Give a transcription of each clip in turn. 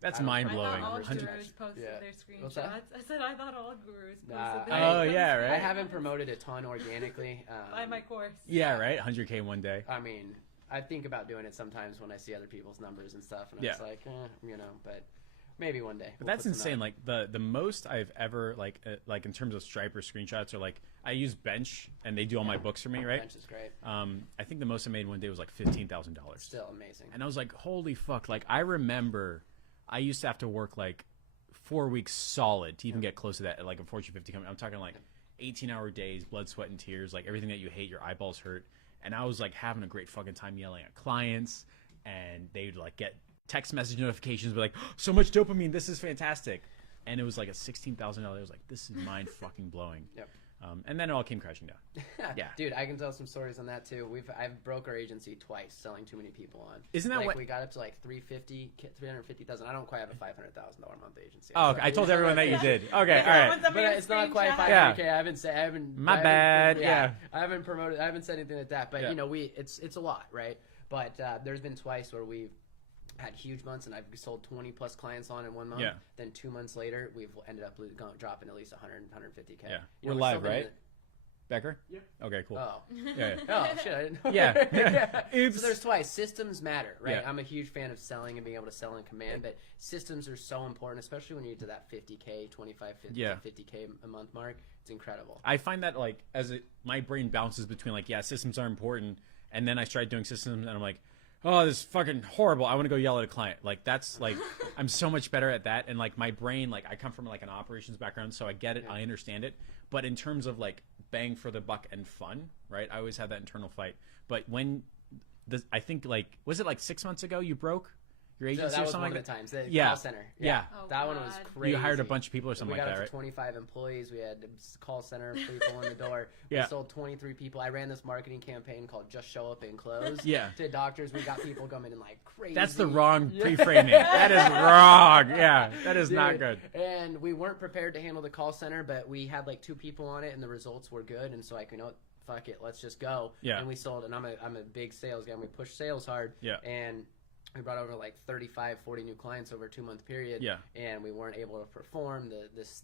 That's mind blowing. I thought all 100. gurus posted their What's that? screenshots. I said I thought all gurus posted Nah, their Oh, yeah, right? I haven't promoted a ton organically. Buy my course. Yeah, right. 100K one day. I mean, I think about doing it sometimes when I see other people's numbers and stuff, and it's like, but maybe one day. But that's insane. Like the most I've ever like in terms of Striper screenshots are like I use Bench and they do all my books for me, right? Bench is great. I think the most I made one day was like $15,000. Still amazing. And I was like, holy fuck! Like I remember, I used to have to work like 4 weeks solid to even get close to that. Like a Fortune 50 company, I'm talking like 18-hour days, blood, sweat, and tears, like everything that you hate, your eyeballs hurt. And I was like having a great fucking time yelling at clients, and they'd like get text message notifications, be like, oh, so much dopamine, this is fantastic. And it was like a $16,000. I was like, this is mind fucking blowing. Yep. And then it all came crashing down. Yeah, dude, I can tell some stories on that too. I've broke our agency twice selling too many people on. Isn't that like what we got up to like 350,000. I don't quite have a $500,000 a month agency. Oh, okay. I told everyone that you did. Okay, all right. But it's not quite 500K. Yeah. I haven't. My bad. Yeah. I haven't promoted. I haven't said anything like that. But Yeah. you know, it's a lot, right? But there's been twice where we've had huge months and I've sold 20 plus clients on in 1 month. Yeah. Then 2 months later, we've ended up dropping at least 100, 150K. Yeah. You We're know, live, something right? that- Becker? Yeah. Okay, cool. Oh. Yeah. Oh shit! I didn't know. Yeah. Oops. So there's twice. Systems matter, right? Yeah. I'm a huge fan of selling and being able to sell in command, but systems are so important, especially when you get to that 50K, 25, 50, Yeah. 50K a month mark. It's incredible. I find that like my brain bounces between like, yeah, systems are important, and then I started doing systems and I'm like, oh, this is fucking horrible. I want to go yell at a client. Like that's like I'm so much better at that. And like my brain, like I come from like an operations background, so I get it, I understand it. But in terms of like bang for the buck and fun, right? I always have that internal fight. But when I think like was it like 6 months ago you broke your agency that or was something one like of the that? times. The Yeah. call center. Yeah. Oh, that one was God. crazy. You hired a bunch of people or something we like got that, up to right? 25 employees. We had a call center people in the door. Yeah. We sold 23 people. I ran this marketing campaign called Just Show Up and Close. Yeah. To doctors, we got people coming in like crazy. That's the wrong pre-framing. That is wrong. Yeah, that is not Dude. good. And we weren't prepared to handle the call center, but we had like 2 people on it, and the results were good. And so like, fuck it, let's just go. Yeah. And we sold, and I'm a big sales guy, and we push sales hard. Yeah. And we brought over like 35, 40 new clients over a 2-month period. Yeah. And we weren't able to perform.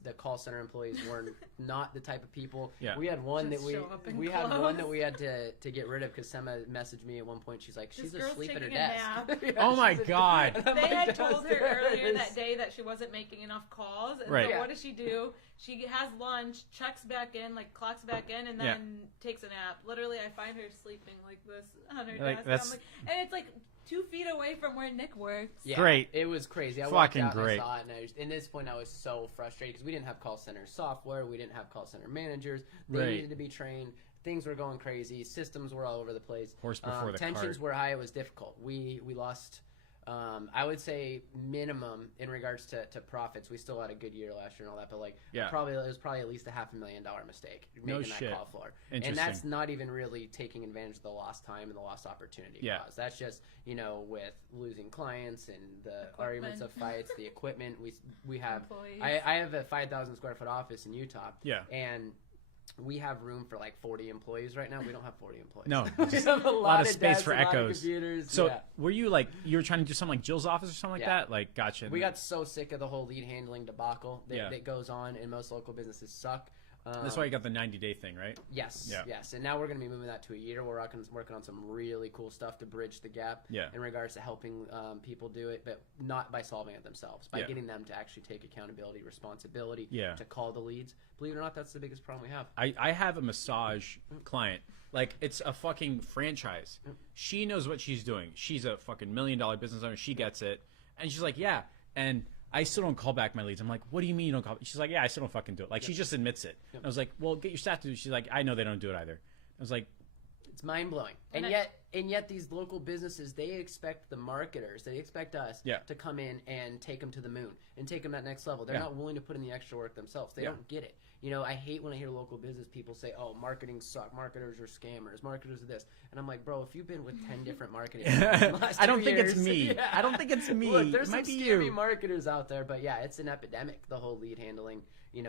The call center employees weren't not the type of people. Yeah. We had one Just that show up and we had close. one that we had to get rid of because Sema messaged me at one point. She's like, she's This girl's asleep at her taking a desk. nap. Yeah, Oh my she's- God. and I'm They like, had told her earlier "Downstairs." that day that she wasn't making enough calls. And Right. so Yeah. what does she do? She has lunch, checks back in, like clocks back in, and then takes a nap. Literally, I find her sleeping like this on her Like, desk. that's- I'm like, and it's like 2 feet away from where Nick works. Yeah, Great. It was crazy. I Fucking walked out great. and I saw it, and in this point, I was so frustrated because we didn't have call center software. We didn't have call center managers. They Right. needed to be trained. Things were going crazy. Systems were all over the place. Horse before the tensions cart. were high. It was difficult. We lost. I would say minimum in regards to profits. We still had a good year last year and all that, but like Yeah. it was probably at least a $500,000 mistake No making shit. that call floor. Interesting. And that's not even really taking advantage of the lost time and the lost opportunity Yeah. caused. That's just with losing clients and the arguments of fights, the equipment. We have Employees. I have a 5,000 square foot office in Utah. Yeah. And we have room for like 40 employees right now. We don't have 40 employees. No, we just have a lot of space for desks, a lot of echoes. computers. So yeah. were you like you were trying to do something like Jill's office or something like Yeah. that? Like gotcha. We got so sick of the whole lead handling debacle that, Yeah. that goes on, and most local businesses suck. That's why you got the 90-day thing, right? Yes, Yeah. yes. And now we're going to be moving that to a year. We're working on some really cool stuff to bridge the gap Yeah. in regards to helping people do it, but not by solving it themselves, by Yeah. getting them to actually take accountability, responsibility, Yeah. to call the leads. Believe it or not, that's the biggest problem we have. I have a massage client. Like, it's a fucking franchise. She knows what she's doing. She's a fucking $1 million business owner. She gets it. And she's like, yeah. And I still don't call back my leads. I'm like, what do you mean you don't call? She's like, yeah, I still don't fucking do it. Like, she just admits it. I was like, well, get your staff to do it. She's like, I know they don't do it either. I was like, It's mind blowing, and yet these local businesses, they expect the marketers, they expect us Yeah. to come in and take them to the moon and take them that next level. They're Yeah. not willing to put in the extra work themselves. They Yeah. don't get it. I hate when I hear local business people say, "Oh, marketing suck. Marketers are scammers. Marketers are this." And I'm like, bro, if you've been with 10 different marketing, companies in the last I don't 2 think it's years- me. Yeah. I don't think it's me. Look, there's It some might be scammy you. marketers out there, but yeah, it's an epidemic. The whole lead handling,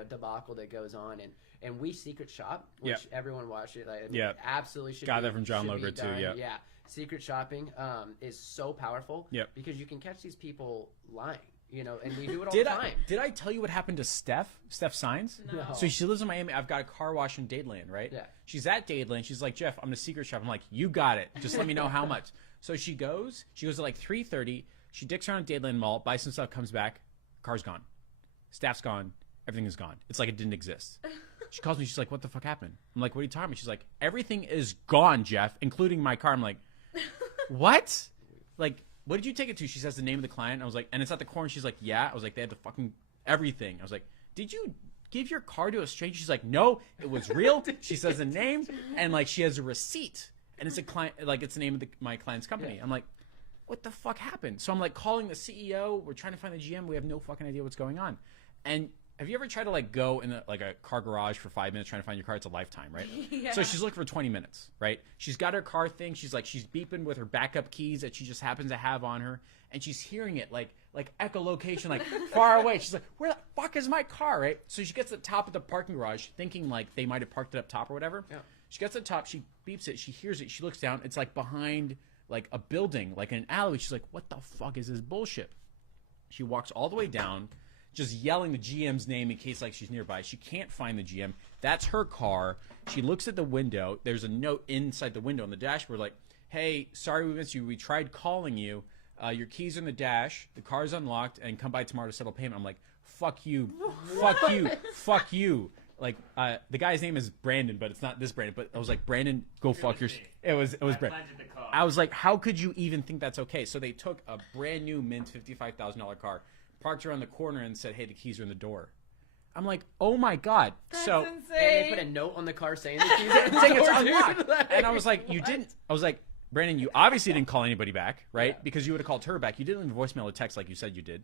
debacle that goes on, and we secret shop, which everyone watches. Like, Yeah. absolutely should. Got be, that from John should be Logan, too, done. yeah. Yeah, secret shopping is so powerful. Yep. Because you can catch these people lying. You know, and we do it all Did the time. did I tell you what happened to Steph Signs? No. So she lives in Miami. I've got a car wash in Dadeland, right? Yeah. She's at Dadeland. She's like, Jeff, I'm gonna secret shop. I'm like, you got it. Just let me know how much. So she goes at like 3:30. She dicks around Dadeland Mall, buys some stuff, comes back, car's gone. Staff's gone. Everything is gone. It's like it didn't exist. She calls me. She's like, what the fuck happened? I'm like, what are you talking about? She's like, everything is gone, Jeff, including my car. I'm like, what? Like, what did you take it to? She says the name of the client. I was like, and it's at the corner. She's like, yeah. I was like, they had the fucking everything. I was like, did you give your car to a stranger? She's like, no, it was real. She says the name, and like she has a receipt, and it's a client, like it's the name of my client's company. Yeah. I'm like, what the fuck happened? So I'm like calling the CEO. We're trying to find the GM. We have no fucking idea what's going on. And have you ever tried to like go in like a car garage for 5 minutes trying to find your car? It's a lifetime, right? Yeah. So she's looking for 20 minutes, right? She's got her car thing. She's beeping with her backup keys that she just happens to have on her, and she's hearing it like echolocation, like far away. She's like, where the fuck is my car, right? So she gets to the top of the parking garage, thinking like they might have parked it up top or whatever. Yeah. She gets to the top. She beeps it. She hears it. She looks down. It's like behind like a building, like an alleyway. She's like, what the fuck is this bullshit? She walks all the way down, just yelling the GM's name in case like she's nearby. She can't find the GM. That's her car. She looks at the window. There's a note inside the window on the dashboard like, hey, sorry we missed you. We tried calling you. Your keys are in the dash. The car's unlocked, and come by tomorrow to settle payment. I'm like, fuck you. Fuck you. Fuck you. Like, the guy's name is Brandon, but it's not this Brandon. But I was like, Brandon, go fuck your... It was Brandon. I was like, how could you even think that's okay? So they took a brand new mint $55,000 car, parked her on the corner, and said, hey, the keys are in the door. I'm like, oh my God. That's so insane. And they put a note on the car saying the keys are in the saying it's door, dude. unlocked. Like, And I was like, you what? didn't... I was like, Brandon, you obviously didn't call anybody back, right? Yeah. Because you would have called her back. You didn't leave a voicemail or text like you said you did.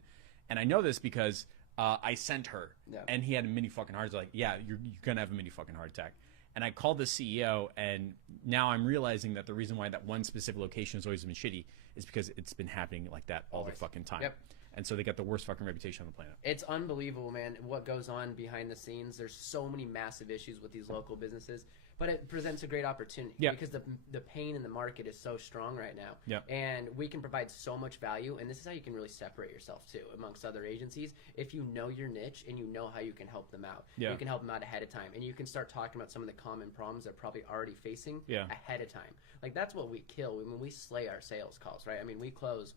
And I know this because I sent her, Yeah. and he had a mini fucking heart attack. Like, yeah, you're going to have a mini fucking heart attack. And I called the CEO, and now I'm realizing that the reason why that one specific location has always been shitty is because it's been happening like that all the Always. fucking time. Yep. And so they got the worst fucking reputation on the planet. It's unbelievable, man, what goes on behind the scenes. There's so many massive issues with these local businesses, but it presents a great opportunity Yeah. because the pain in the market is so strong right now. Yeah. And we can provide so much value, and this is how you can really separate yourself too amongst other agencies. If you know your niche and you know how you can help them out, Yeah. you can help them out ahead of time, and you can start talking about some of the common problems they're probably already facing Yeah. ahead of time. Like that's what we kill when we slay our sales calls, right? I mean, we close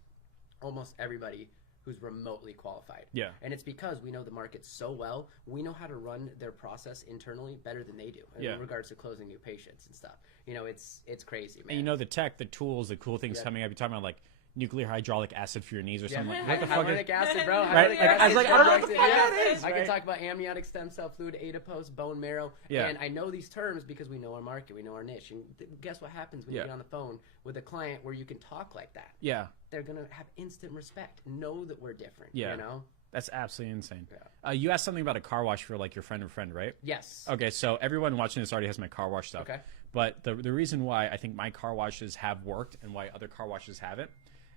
almost everybody who's remotely qualified. Yeah. And it's because we know the market so well. We know how to run their process internally better than they do Yeah. in regards to closing new patients and stuff. You know, it's crazy, man. And you know the tech, the tools, the cool things Yeah. coming up. You're talking about like nuclear hydraulic acid for your knees or yeah. something. Like, what the fuck is... Hyaluronic acid, bro. Right? Hyaluronic Like, I was like, I don't know what the acid, fuck yeah. that is, I can right? talk about amniotic stem cell fluid, adipose, bone marrow. Yeah. And I know these terms because we know our market, we know our niche. And guess what happens when Yeah. you get on the phone with a client where you can talk like that? Yeah. They're going to have instant respect. Know that we're different, Yeah. you know? That's absolutely insane. Yeah. You asked something about a car wash for like your friend or friend, right? Yes. Okay, so everyone watching this already has my car wash stuff. Okay. But the reason why I think my car washes have worked and why other car washes haven't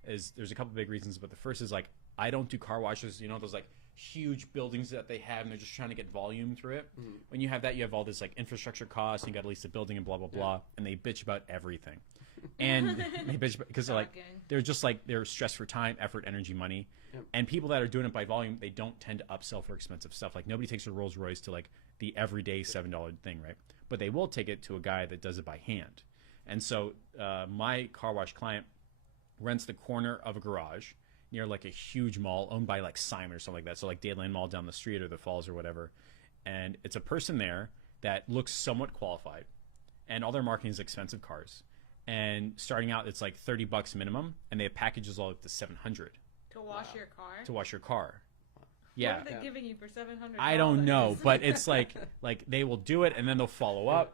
is there's a couple big reasons. But the first is like I don't do car washes. You know those like huge buildings that they have and they're just trying to get volume through it. Mm-hmm. When you have that, you have all this like infrastructure costs. And you got to lease the building and blah blah blah. And they bitch about everything. And they bitch because Shocking. they're just like they're stressed for time, effort, energy, money. Yep. And people that are doing it by volume, they don't tend to upsell for expensive stuff. Like nobody takes a Rolls Royce to like the everyday $7 thing, right? But they will take it to a guy that does it by hand. And so my car wash client rents the corner of a garage near like a huge mall owned by like Simon or something like that. So like Dadeland Mall down the street or the Falls or whatever. And it's a person there that looks somewhat qualified, and all their marketing is expensive cars. And starting out, it's like $30 minimum, and they have packages all up to $700 To wash your car? to wash your car. Yeah, What are they giving you for $700? I don't know, but it's like they will do it and then they'll follow up.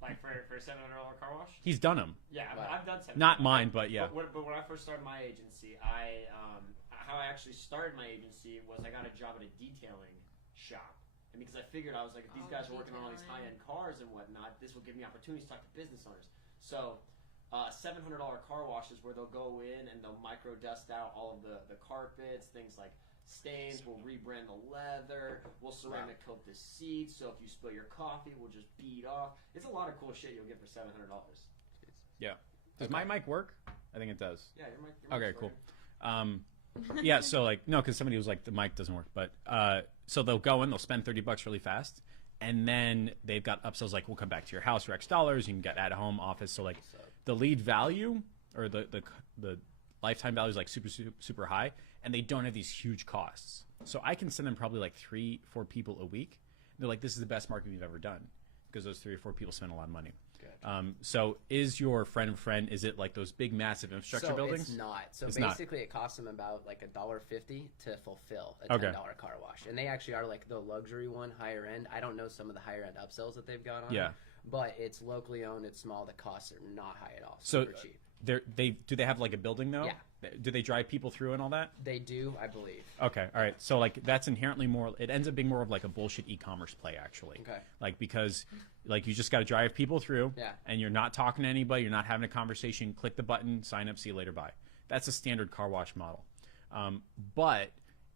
Like for a $700 car wash? He's done them, Yeah, Wow. I've done $700. not mine, but yeah, But when I first started my agency, how I actually started my agency was I got a job at a detailing shop. And because I figured, I was like, if these guys are working on all these detailing. high-end cars and whatnot, this will give me opportunities to talk to business owners. So $700 car washes where they'll go in and they'll micro dust out all of the carpets, things like stains. We'll rebrand the leather. We'll ceramic coat the seats. So if you spill your coffee, we'll just beat off. It's a lot of cool shit you'll get for $700. yeah. Does my mic work? I think it does. Yeah, your mic Okay, works cool. for you. Yeah, so like no, because somebody was like the mic doesn't work, but so they'll go in, they'll spend $30 really fast, and then they've got upsells like we'll come back to your house for X dollars. You can get at home office. So like the lead value or the lifetime value is like super high, and they don't have these huge costs. So I can send them probably like 3-4 people a week. They're like, this is the best marketing we've ever done because those 3 or 4 people spend a lot of money. Gotcha. So is your friend, is it like those big massive infrastructure buildings? It's not. So It's basically it costs them about like $1.50 to fulfill a $10 car wash. And they actually are like the luxury one, higher end. I don't know some of the higher end upsells that they've got on. Yeah. But it's locally owned, it's small, the costs are not high at all. So Super cheap. Do they have like a building though? Yeah. Do they drive people through and all that? They do, I believe. Okay, all right. So like that's inherently more. It ends up being more of like a bullshit e-commerce play actually. Okay. Like because like you just got to drive people through. Yeah. And you're not talking to anybody. You're not having a conversation. Click the button, sign up, see you later, bye. That's a standard car wash model. But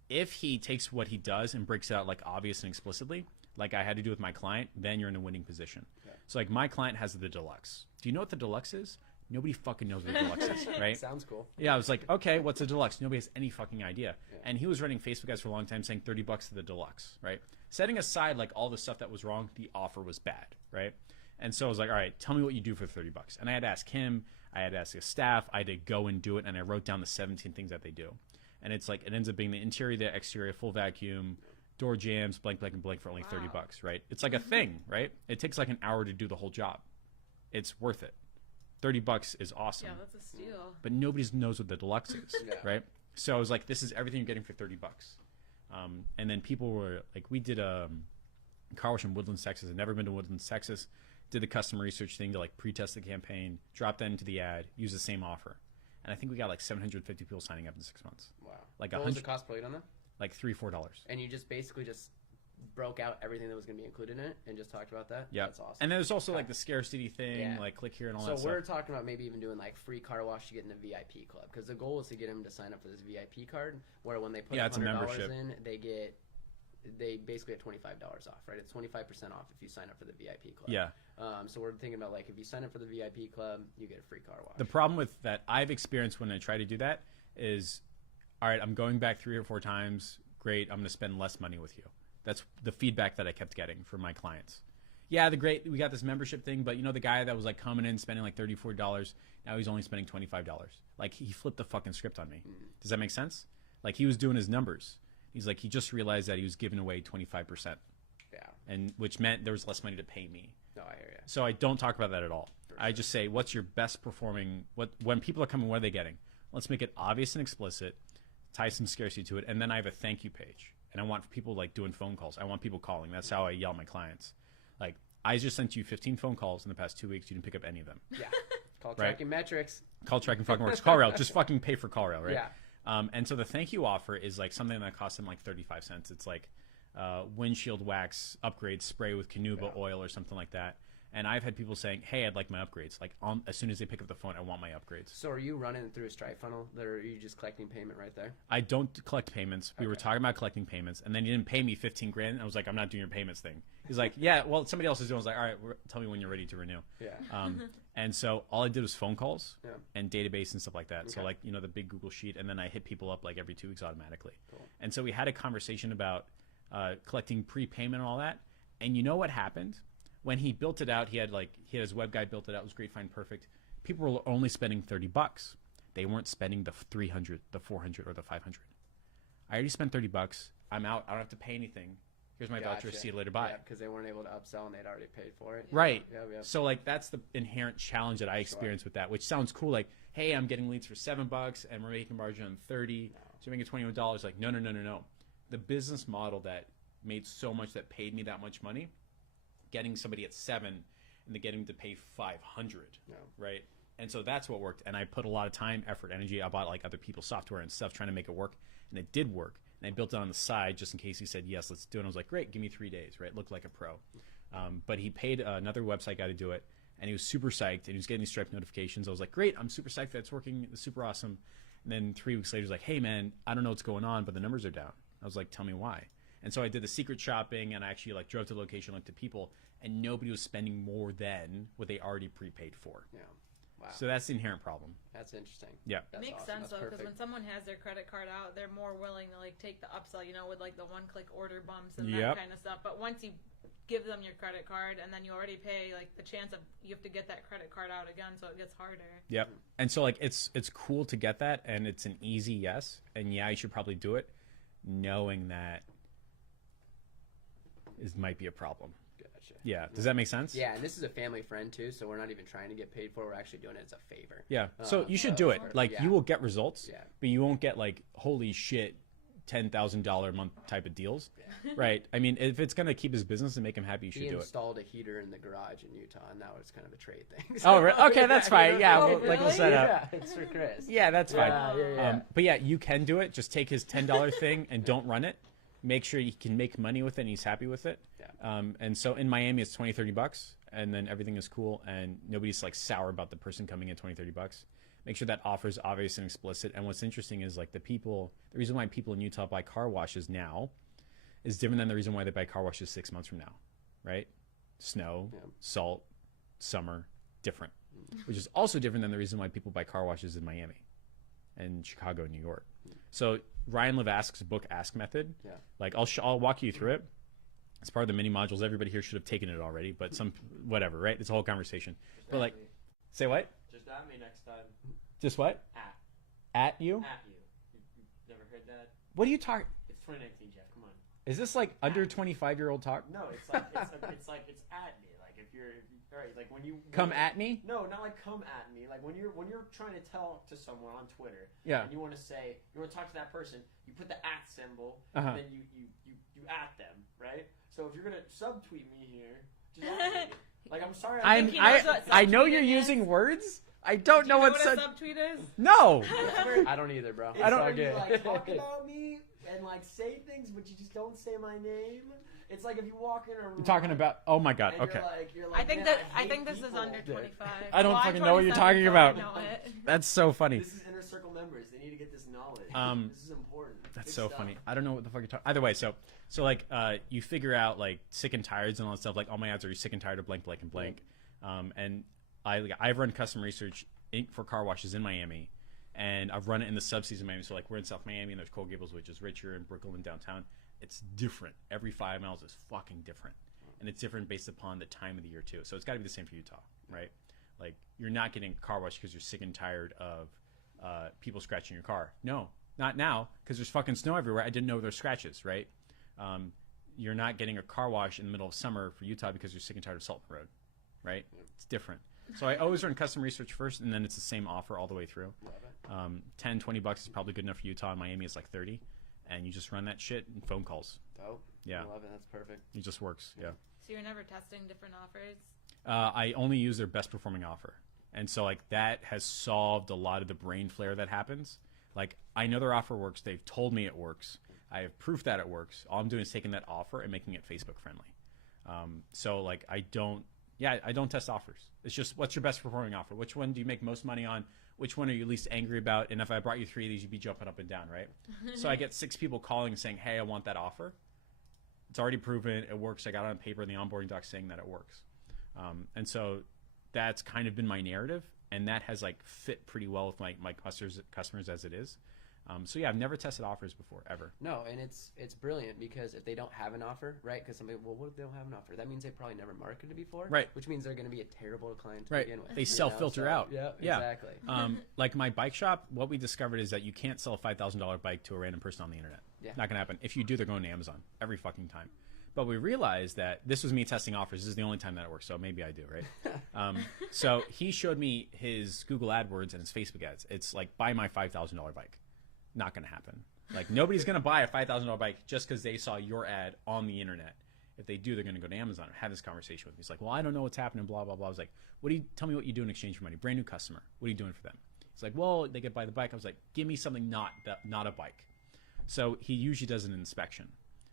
if he takes what he does and breaks it out like obvious and explicitly, like I had to do with my client, then you're in a winning position. Okay. So like my client has the deluxe. Do you know what the deluxe is? Nobody fucking knows what a deluxe is, right? Sounds cool. Yeah, I was like, okay, what's a deluxe? Nobody has any fucking idea. Yeah. And he was running Facebook ads for a long time saying $30 to the deluxe, right? Setting aside like all the stuff that was wrong, the offer was bad, right? And so I was like, all right, tell me what you do for $30. And I had to ask him, I had to ask his staff, I had to go and do it, and I wrote down the 17 things that they do. And it's like, it ends up being the interior, the exterior, full vacuum, door jams, blank, blank, and blank for only $30, right? It's like a thing, right? It takes like an hour to do the whole job. It's worth it. $30 is awesome. Yeah, that's a steal. But nobody knows what the deluxe is, right? So I was like, this is everything you're getting for $30. And then people were like, we did a car wash in Woodlands, Texas. I'd never been to Woodlands, Texas. Did the customer research thing to like pre-test the campaign, drop that into the ad, use the same offer. And I think we got like 750 people signing up in 6 months. Wow. Like what was the cost per lead on that? Like $3-4. And you just basically just broke out everything that was going to be included in it and just talked about that? Yeah. That's awesome. And there's also like the scarcity thing, like click here and all that So stuff. we're talking about maybe even doing like free car wash to get in the VIP club, because the goal is to get them to sign up for this VIP card, where when they put it's a $100 membership. in, they basically get $25 off, right? It's 25% off if you sign up for the VIP club. Yeah. So we're thinking about like if you sign up for the VIP club, you get a free car wash. The problem with that I've experienced when I try to do that is, all right, I'm going back 3 or 4 times. Great, I'm going to spend less money with you. That's the feedback that I kept getting from my clients. Yeah, we got this membership thing, but you know the guy that was like coming in spending like $34, now he's only spending $25. Like he flipped the fucking script on me. Does that make sense? Like he was doing his numbers. He's like, he just realized that he was giving away 25%. Yeah. And which meant there was less money to pay me. No, I hear you. So I don't talk about that at all. I just say, what's your best performing, when people are coming, what are they getting? Let's make it obvious and explicit, tie some scarcity to it, and then I have a thank you page. And I want people like doing phone calls. I want people calling. That's how I yell at my clients. Like, I just sent you 15 phone calls in the past 2 weeks. You didn't pick up any of them. Yeah. Call tracking metrics. Call tracking fucking works. CallRail. Just fucking pay for CallRail, right? Yeah. And so the thank you offer is like something that costs them like 35 cents. It's like windshield wax upgrade spray with Canuba oil or something like that. And I've had people saying, hey, I'd like my upgrades. Like as soon as they pick up the phone, I want my upgrades. So are you running through a Stripe funnel, or are you just collecting payment right there? I don't collect payments. We were talking about collecting payments, and then he didn't pay me 15 grand. And I was like, I'm not doing your payments thing. He's like, yeah, well, somebody else is doing it. I was like, all right, tell me when you're ready to renew. Yeah. And so all I did was phone calls Yeah. and database and stuff like that. So Okay. like, you know, the big Google sheet, and then I hit people up like every 2 weeks automatically. Cool. And so we had a conversation about collecting prepayment and all that. And you know what happened? When he built it out, he had his web guy built it out. It was great, fine, perfect. People were only spending $30. They weren't spending the 300, the 400, or the 500. I already spent $30. I'm out. I don't have to pay anything. Here's my voucher. See you later. Bye. Yeah, because they weren't able to upsell and they'd already paid for it. Right. Yeah. So like that's the inherent challenge that I experienced with that, which sounds cool. Like, hey, I'm getting leads for $7 and we're making margin on 30, so you're making $21. Like, no. The business model that made so much that paid me that much money, getting somebody at 7 and then getting to pay 500, right? And so that's what worked. And I put a lot of time, effort, energy. I bought like other people's software and stuff trying to make it work, and it did work. And I built it on the side just in case he said, yes, let's do it. And I was like, great, give me 3 days, right? Looked like a pro. But he paid another website guy to do it, and he was super psyched, and he was getting these Stripe notifications. I was like, great, I'm super psyched that's working. It's super awesome. And then 3 weeks later, he's like, hey, man, I don't know what's going on, but the numbers are down. I was like, tell me why. And so I did the secret shopping, and I actually like drove to the location, looked at people, and nobody was spending more than what they already prepaid for. Yeah. Wow. So that's the inherent problem. That's interesting. Yeah. That's Makes awesome. sense That's though, because perfect. when someone has their credit card out, they're more willing to like take the upsell, with like the one-click order bumps and Yep. that kind of stuff. But once you give them your credit card and then you already pay, like the chance of you have to get that credit card out again, so it gets harder. Yep. And so like it's cool to get that, and it's an easy yes, and yeah, you should probably do it, knowing that is might be a problem. Gotcha. Yeah. Does that make sense? Yeah, and this is a family friend too, so we're not even trying to get paid for it. We're actually doing it as a favor. Yeah. So you should so do it's it. worth- Like yeah. you will get results, Yeah. but you won't get like holy shit, $10,000 a month type of deals, right? I mean, if it's gonna keep his business and make him happy, you should He do it. installed a heater in the garage in Utah, and now it's kind of a trade thing. Oh, okay, that's fine. Yeah, Oh, like we'll really? set up. Yeah, it's for Chris. Yeah, that's fine. Yeah. But yeah, you can do it. Just take his $10 thing and don't run it. Make sure he can make money with it and he's happy with it. Yeah. And so in Miami, it's $20-$30, and then everything is cool, and nobody's like sour about the person coming in $20-$30. Make sure that offer is obvious and explicit. And what's interesting is like the reason why people in Utah buy car washes now is different than the reason why they buy car washes 6 months from now, right? Snow, salt, summer, different. Which is also different than the reason why people buy car washes in Miami and Chicago and New York. So Ryan Levasque's book Ask Method, like I'll walk you through it. It's part of the mini modules. Everybody here should have taken it already, but whatever, right? It's a whole conversation. But like, say what? Just at me next time. Just what? At you? At you. You never heard that? What are you talking? It's 2019, Jeff. Come on. Is this like under 25-year-old talk? No, it's like it's at me. Like if you're right, like when you Come at me? No, not like come at me. Like when you're trying to talk to someone on Twitter, Yeah. and you want to talk to that person, you put the at symbol, Uh-huh. and then you at them, right? So if you're gonna subtweet me here, just at me. Like I'm sorry. think he knows what I know subtweeting you're is. using words. I don't Do know you know what what a subtweet is? No. I don't either, bro. It's I don't- where you, get like talk about me and like say things, but you just don't say my name. It's like if you walk in a room. You're talking about. Oh my God. and Okay. You're like, I think "Man, I hate think this is people." under 25. I don't Well, I'm fucking know what you're 27, talking so about. I know it. That's so funny. This is inner circle members. They need to get this knowledge. This is important. That's Good so stuff. funny. I don't know what the fuck you're talking. Either way, so like you figure out like sick and tired and all that stuff. Like all my ads are sick and tired of blank, blank, and blank. And I've run custom research for car washes in Miami, and I've run it in the subseason Miami. So like we're in South Miami, and there's Coral Gables, which is richer, and Brooklyn downtown. It's different. Every 5 miles is fucking different, and it's different based upon the time of the year too. So it's got to be the same for Utah, right? Like you're not getting a car wash because you're sick and tired of people scratching your car. No, not now, because there's fucking snow everywhere. I didn't know there's scratches, right? You're not getting a car wash in the middle of summer for Utah because you're sick and tired of salt on the road, right? It's different. So I always run custom research first, and then it's the same offer all the way through. $10, $20 is probably good enough for Utah. In Miami, it's like 30, and you just run that shit and phone calls. Dope. Yeah. I love it. That's perfect. It just works. Yeah. So you're never testing different offers? I only use their best performing offer. And so like that has solved a lot of the brain flare that happens. Like I know their offer works. They've told me it works. I have proof that it works. All I'm doing is taking that offer and making it Facebook friendly. So like I don't test offers. It's just what's your best performing offer? Which one do you make most money on? Which one are you least angry about? And if I brought you 3 of these, you'd be jumping up and down, right? So I get 6 people calling and saying, hey, I want that offer. It's already proven. It works. I got it on paper in the onboarding doc saying that it works. And so that's kind of been my narrative, and that has like fit pretty well with my customers as it is. So yeah, I've never tested offers before, ever. No, and it's brilliant because if they don't have an offer, right? Because somebody, well, what if they don't have an offer? That means they probably never marketed before, Right. Which means they're going to be a terrible client to Right. begin with. They you self-filter know? out. Yeah, Yeah. exactly. Like my bike shop, what we discovered is that you can't sell a $5,000 bike to a random person on the internet. Yeah. Not gonna happen. If you do, they're going to Amazon every fucking time. But we realized that this was me testing offers. This is the only time that it works, so maybe I do, right? So he showed me his Google AdWords and his Facebook ads. It's like, buy my $5,000 bike. Not going to happen. Like, nobody's going to buy a $5,000 bike just because they saw your ad on the internet. If they do, they're going to go to Amazon and have this conversation with me. He's like, well, I don't know what's happening, blah, blah, blah. I was like, tell me what you do in exchange for money. Brand new customer. What are you doing for them? He's like, well, they could buy the bike. I was like, give me something not a bike. So he usually does an inspection.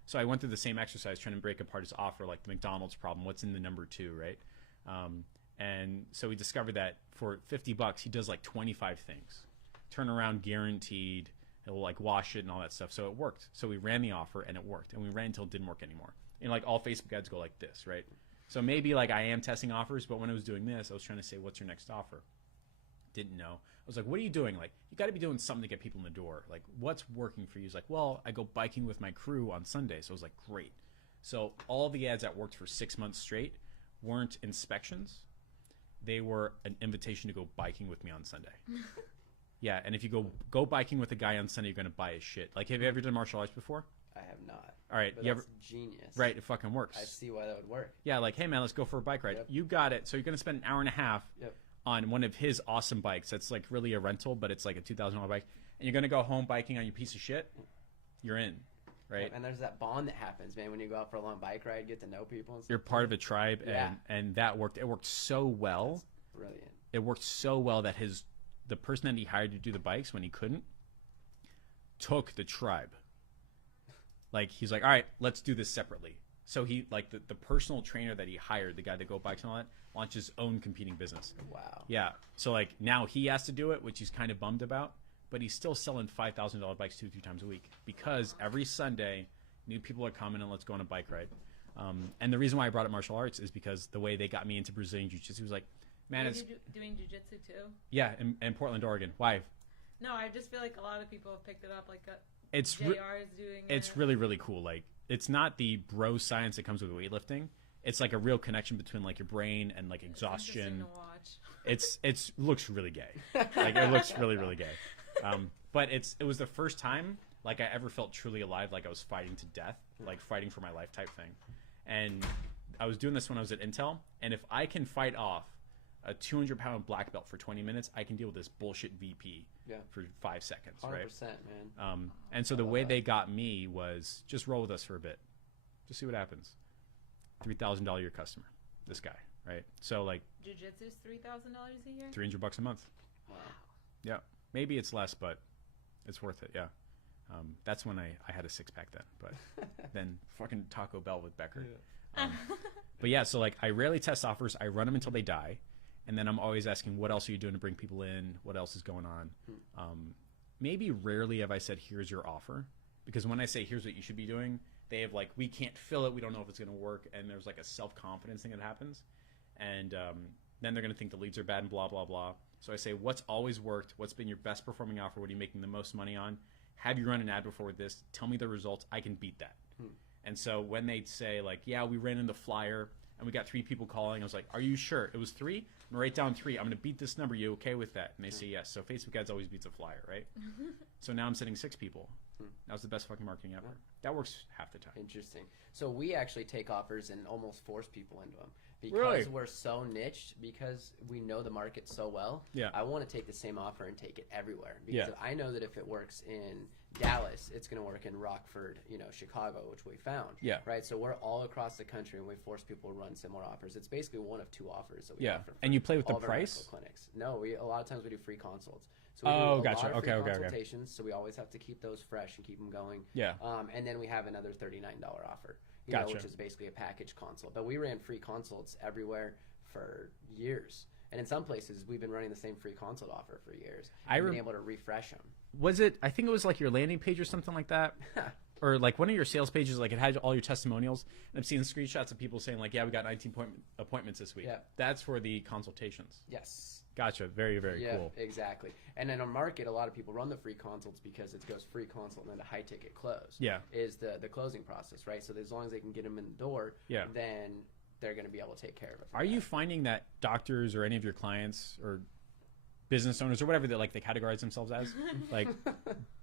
So I went through the same exercise trying to break apart his offer, like the McDonald's problem. What's in the number 2, right? And so we discovered that for $50, he does like 25 things. Turnaround guaranteed. He'll like wash it and all that stuff. So it worked. So we ran the offer and it worked. And we ran until it didn't work anymore. And like all Facebook ads go like this, right? So maybe like I am testing offers, but when I was doing this, I was trying to say, what's your next offer? didn't know. I was like, what are you doing? Like, you got to be doing something to get people in the door. Like, what's working for you? He's like, well, I go biking with my crew on Sunday. So I was like, great. So all the ads that worked for 6 months straight weren't inspections. They were an invitation to go biking with me on Sunday. Yeah, and if you go biking with a guy on Sunday, you're going to buy his shit. Like, have you ever done martial arts before? I have not. All right, But you that's ever? genius. Right, it fucking works. I see why that would work. Yeah, like, hey man, let's go for a bike ride. Yep. You got it. So you're going to spend an hour and a half Yep. on one of his awesome bikes. That's like really a rental, but it's like a $2,000 bike. And you're going to go home biking on your piece of shit. You're in, right? And there's that bond that happens, man, when you go out for a long bike ride, get to know people and stuff. You're part of a tribe, Yeah. and that worked. It worked so well. Brilliant. It worked so well that the person that he hired to do the bikes when he couldn't took the tribe. Like, he's like, all right, let's do this separately. So he, like, the personal trainer that he hired, the guy that go bikes and all that, launched his own competing business. Wow. Yeah. So, like, now he has to do it, which he's kind of bummed about, but he's still selling $5,000 bikes 2-3 times a week because every Sunday, new people are coming and let's go on a bike ride. And the reason why I brought up martial arts is because the way they got me into Brazilian Jiu-Jitsu was like, man, Are it's, you doing jujitsu too? yeah, in Portland, Oregon. Why? No, I just feel like a lot of people have picked it up. Like It's JR is doing it's it. really, really cool. Like, it's not the bro science that comes with weightlifting. It's like a real connection between like your brain and like It's interesting exhaustion. to watch. It's looks really gay. Like, it looks really, really gay. But it was the first time like I ever felt truly alive, like I was fighting to death, like fighting for my life type thing. And I was doing this when I was at Intel, and if I can fight off a 200-pound black belt for 20 minutes, I can deal with this bullshit VP for 5 seconds, 100%, right? man. And so the way they got me was just roll with us for a bit, just see what happens. $3,000 a year customer, this guy, right? So like Jiu-jitsu's $3,000 a year. $300 a month. Wow. Yeah, maybe it's less, but it's worth it. Yeah, that's when I had a six-pack then, but then fucking Taco Bell with Becker. But yeah, so like I rarely test offers. I run them until they die, and then I'm always asking, what else are you doing to bring people in? What else is going on? Maybe rarely have I said, here's your offer, because when I say here's what you should be doing, they have like, we can't fill it, we don't know if it's going to work, and there's like a self-confidence thing that happens, and then they're going to think the leads are bad and blah blah blah. So I say, what's always worked? What's been your best performing offer? What are you making the most money on? Have you run an ad before with this? Tell me the results. I can beat that. And so when they'd say like, yeah, we ran in the flyer and we got 3 people calling, I was like, are you sure? It was 3? I'm gonna write down 3. I'm gonna beat this number. You okay with that? And they say yes. So Facebook ads always beats a flyer, right? So now I'm sending 6 people. That was the best fucking marketing ever. That works half the time. Interesting. So we actually take offers and almost force people into them because Really? we're so niched, because we know the market so well. Yeah. I want to take the same offer and take it everywhere, because Yeah. I know that if it works in Dallas, it's going to work in Rockford, Chicago, which we found. Yeah. Right. So we're all across the country, and we force people to run similar offers. It's basically one of 2 offers that we Yeah. offer. for And you play with the all of our medical price? clinics. No, a lot of times we do free consults. So we Oh, do a gotcha. lot of free Okay. consultations, so we always have to keep those fresh and keep them going. Yeah. And then we have another $39 offer, Gotcha. which is basically a package consult. But we ran free consults everywhere for years. And in some places, we've been running the same free consult offer for years. I We've been rem- able to refresh them. Was it? I think it was like your landing page or something like that. Or like one of your sales pages, like it had all your testimonials. And I'm seeing screenshots of people saying like, yeah, we got 19 appointments this week. Yeah. That's for the consultations. Yes. Gotcha. Very, very Yeah, cool. exactly. And in our market, a lot of people run the free consults because it goes free consult and then a high ticket close. Yeah. Is the closing process, right? So as long as they can get them in the door, Yeah. then they're going to be able to take care of it. from Are you there. finding that doctors or any of your clients or business owners or whatever that like they categorize themselves as, like,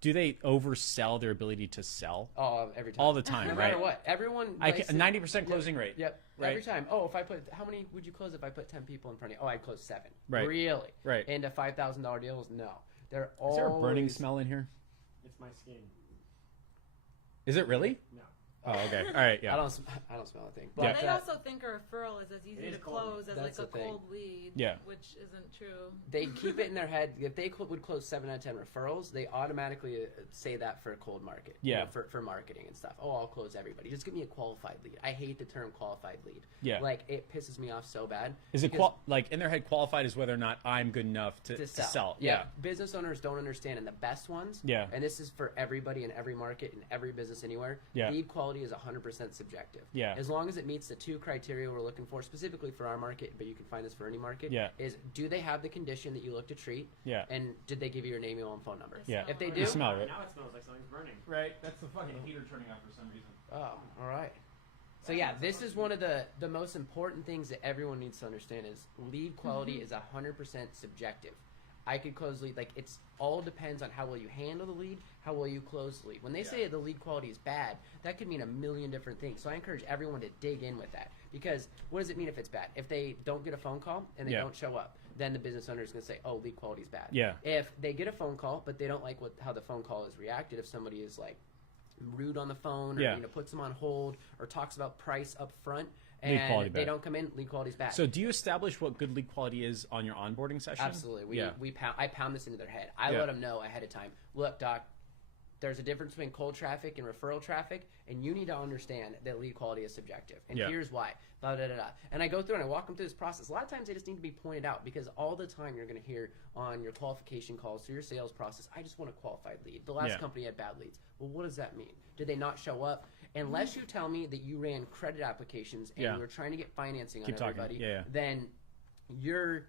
do they oversell their ability to sell Oh, every time. all the time? No right? matter what. Everyone. I likes can, it. 90% closing rate. Yep. Right. Every time. Oh, if I put, how many would you close if I put 10 people in front of you? Oh, I'd close 7. Right. Really? Right. Into $5,000 deals? No. They're Is always. there a burning smell in here? It's my skin. Is it really? No. Oh, okay. All right. Yeah. I don't smell a thing. Yeah. But They also think a referral is as easy It to is cold. close as That's like a the thing. cold lead. Yeah. Which isn't true. they keep it in their head. If they would close 7 out of 10 referrals, they automatically say that for a cold market. Yeah. For marketing and stuff. Oh, I'll close everybody. Just give me a qualified lead. I hate the term qualified lead. Yeah. Like, it pisses me off so bad. Is it because- like in their head qualified is whether or not I'm good enough to sell? Yeah. Business owners don't understand, and the best ones. Yeah. And this is for everybody in every market, in every business anywhere. Yeah. Lead quality quality is 100% subjective. Yeah. As long as it meets the 2 criteria we're looking for, specifically for our market, but you can find this for any market, Yeah. is do they have the condition that you look to treat? Yeah. And did they give you your name, email, and phone number? Yeah. If they You do, smell it. Now it smells like something's burning. Right. That's the fucking heater turning off for some reason. oh, all right. So yeah, this is one of the most important things that everyone needs to understand is lead quality is 100% subjective. I could close lead, like it's all depends on how well you handle the lead, how well you close the lead. When they say the lead quality is bad, that could mean a million different things. So I encourage everyone to dig in with that, because what does it mean if it's bad? If they don't get a phone call and they don't show up, then the business owner is going to say, oh, lead quality is bad. Yeah. If they get a phone call but they don't like how the phone call is reacted, if somebody is like rude on the phone, or puts them on hold, or talks about price up front, Lead quality and they bad. don't come in, lead quality's bad. So do you establish what good lead quality is on your onboarding session? Absolutely. I pound this into their head. I Yeah. let them know ahead of time. Look, doc, there's a difference between cold traffic and referral traffic, and you need to understand that lead quality is subjective. And here's why. Blah, blah, blah, blah. And I go through and I walk them through this process. A lot of times they just need to be pointed out, because all the time you're going to hear on your qualification calls through your sales process, I just want a qualified lead. The last company had bad leads. Well, what does that mean? Did they not show up? Unless you tell me that you ran credit applications and you were trying to get financing on everybody, then you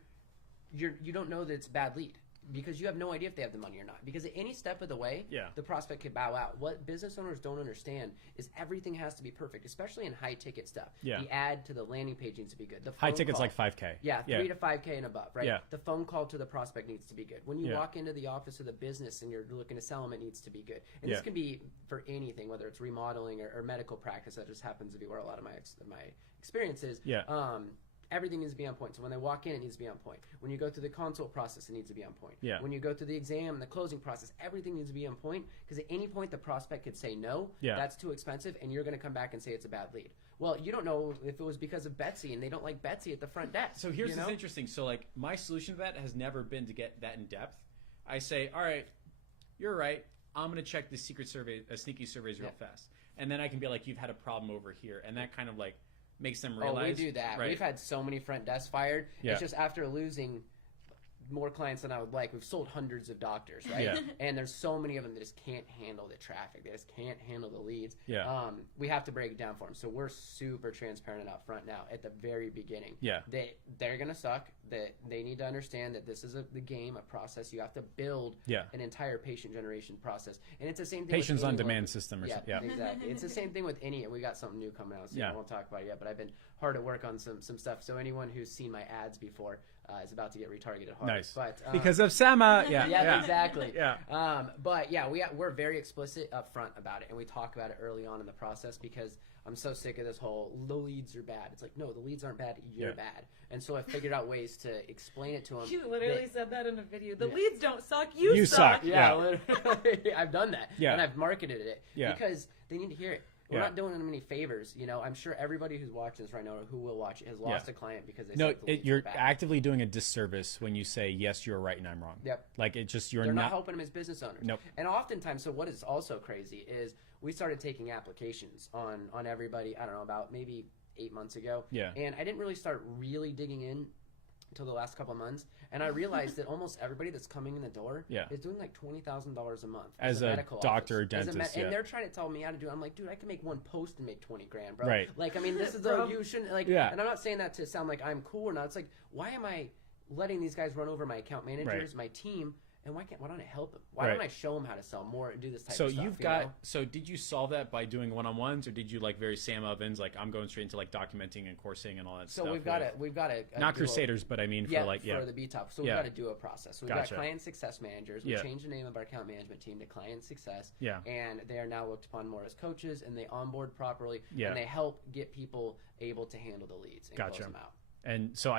don't know that it's a bad lead, because you have no idea if they have the money or not. Because at any step of the way, the prospect could bow out. What business owners don't understand is everything has to be perfect, especially in high ticket stuff. The ad to the landing page needs to be good. The High phone ticket's call, like 5K. 3 to 5K and above, right? Yeah. The phone call to the prospect needs to be good. When you walk into the office of the business and you're looking to sell them, it needs to be good. And this can be for anything, whether it's remodeling or medical practice. That just happens to be where a lot of my experience is. Everything needs to be on point. So when they walk in, it needs to be on point. When you go through the consult process, it needs to be on point. When you go through the exam and the closing process, everything needs to be on point, because at any point the prospect could say no, that's too expensive, and you're going to come back and say it's a bad lead. Well, you don't know if it was because of Betsy and they don't like Betsy at the front desk. So here's what's interesting. So like my solution to that has never been to get that in depth. I say, all right, you're right. I'm going to check the sneaky surveys real fast. And then I can be like, you've had a problem over here. And that kind of like makes them realize. Oh, we do that. Right? We've had so many front desks fired. It's just after losing more clients than I would like. We've sold hundreds of doctors, right? And there's so many of them that just can't handle the traffic. They just can't handle the leads. We have to break it down for them. So we're super transparent up front now at the very beginning. They're going to suck. That they need to understand that this is the game, a process. You have to build an entire patient generation process. And it's the same thing Patients with on anyone. demand system or something. Exactly. It's the same thing with any. We got something new coming out soon. I won't talk about it yet, but I've been hard at work on some stuff. So anyone who's seen my ads before is about to get retargeted hard. Nice. But, because of Sama. Exactly. Yeah. But yeah, we're very explicit up front about it, and we talk about it early on in the process, because I'm so sick of this whole the leads are bad. It's like, no, the leads aren't bad. You're bad. And so I figured out ways to explain it to them. You literally said that in a video. The leads don't suck. You suck. Yeah, literally. I've done that. Yeah. And I've marketed it because they need to hear it. We're not doing them any favors. I'm sure everybody who's watching this right now, or who will watch it, has lost a client because they said the leads you're were bad. actively doing a disservice when you say, yes, you're right and I'm wrong. Like it just, They're not helping them as business owners. Nope. And oftentimes, so what is also crazy is we started taking applications on everybody, I don't know, about maybe 8 months ago. And I didn't really start really digging in until the last couple of months, and I realized that almost everybody that's coming in the door is doing like $20,000 a month as a medical doctor or office. dentist, and they're trying to tell me how to do it. I'm like, dude, I can make one post and make 20 grand, bro. Right. Like, I mean, this is you shouldn't like. And I'm not saying that to sound like I'm cool or not. It's like, why am I letting these guys run over my account managers, my team? And why don't I help them? Why don't I show them how to sell more and do this type of stuff? So did you solve that by doing one-on-ones, or did you like very Sam Ovens, like I'm going straight into like documenting and coursing and all that stuff? So we've got a not Crusaders, but I mean for for the B-Top. So we've got to do a process. So we've got client success managers. We changed the name of our account management team to client success. And they are now looked upon more as coaches, and they onboard properly, and they help get people able to handle the leads and close them out. And so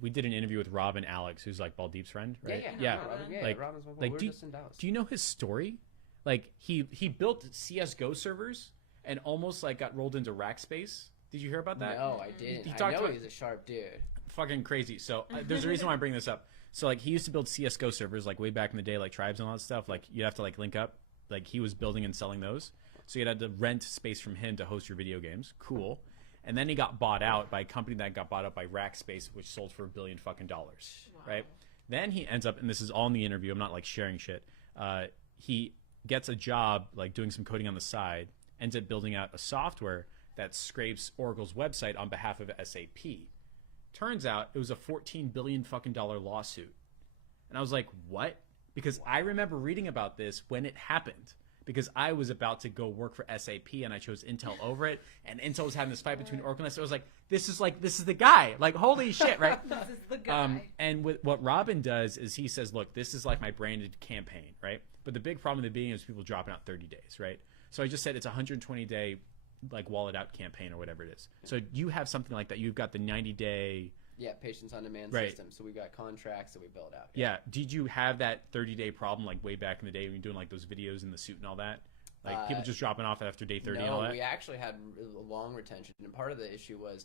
we did an interview with Rob and Alex, who's like Baldeep's friend, right? Robin's one. Like, we're just in Dallas. Do you know his story? Like he built CS:GO servers and almost like got rolled into Rackspace. Did you hear about that? No, I didn't. I know he's a sharp dude. Fucking crazy. So there's a reason why I bring this up. So like he used to build CS:GO servers like way back in the day, like Tribes and all that stuff. Like you have to like link up. Like he was building and selling those. So you had to rent space from him to host your video games. Cool. And then he got bought out by a company that got bought out by Rackspace, which sold for $1 billion fucking dollars, right? Then he ends up, and this is all in the interview. I'm not like sharing shit. He gets a job like doing some coding on the side ends up building out a software that scrapes Oracle's website on behalf of SAP. Turns out it was a $14 billion fucking lawsuit. And I was like, what? Because I remember reading about this when it happened. Because I was about to go work for SAP and I chose Intel over it. And Intel was having this fight between Oracle and SAP. I was like, this is the guy. Like, holy shit, right? This is the guy. And what Robin does is he says, look, this is like my branded campaign, right? But the big problem in the beginning is people dropping out 30 days, right? So I just said it's a 120-day like wallet out campaign or whatever it is. So you have something like that. You've got the 90-day... Yeah, patience on demand Right. system. So we've got contracts that we build out. Yeah. Did you have that 30-day problem like way back in the day when you were doing like those videos in the suit and all that? Like people just dropping off after day 30 and all No, that? we actually had a long retention, and part of the issue was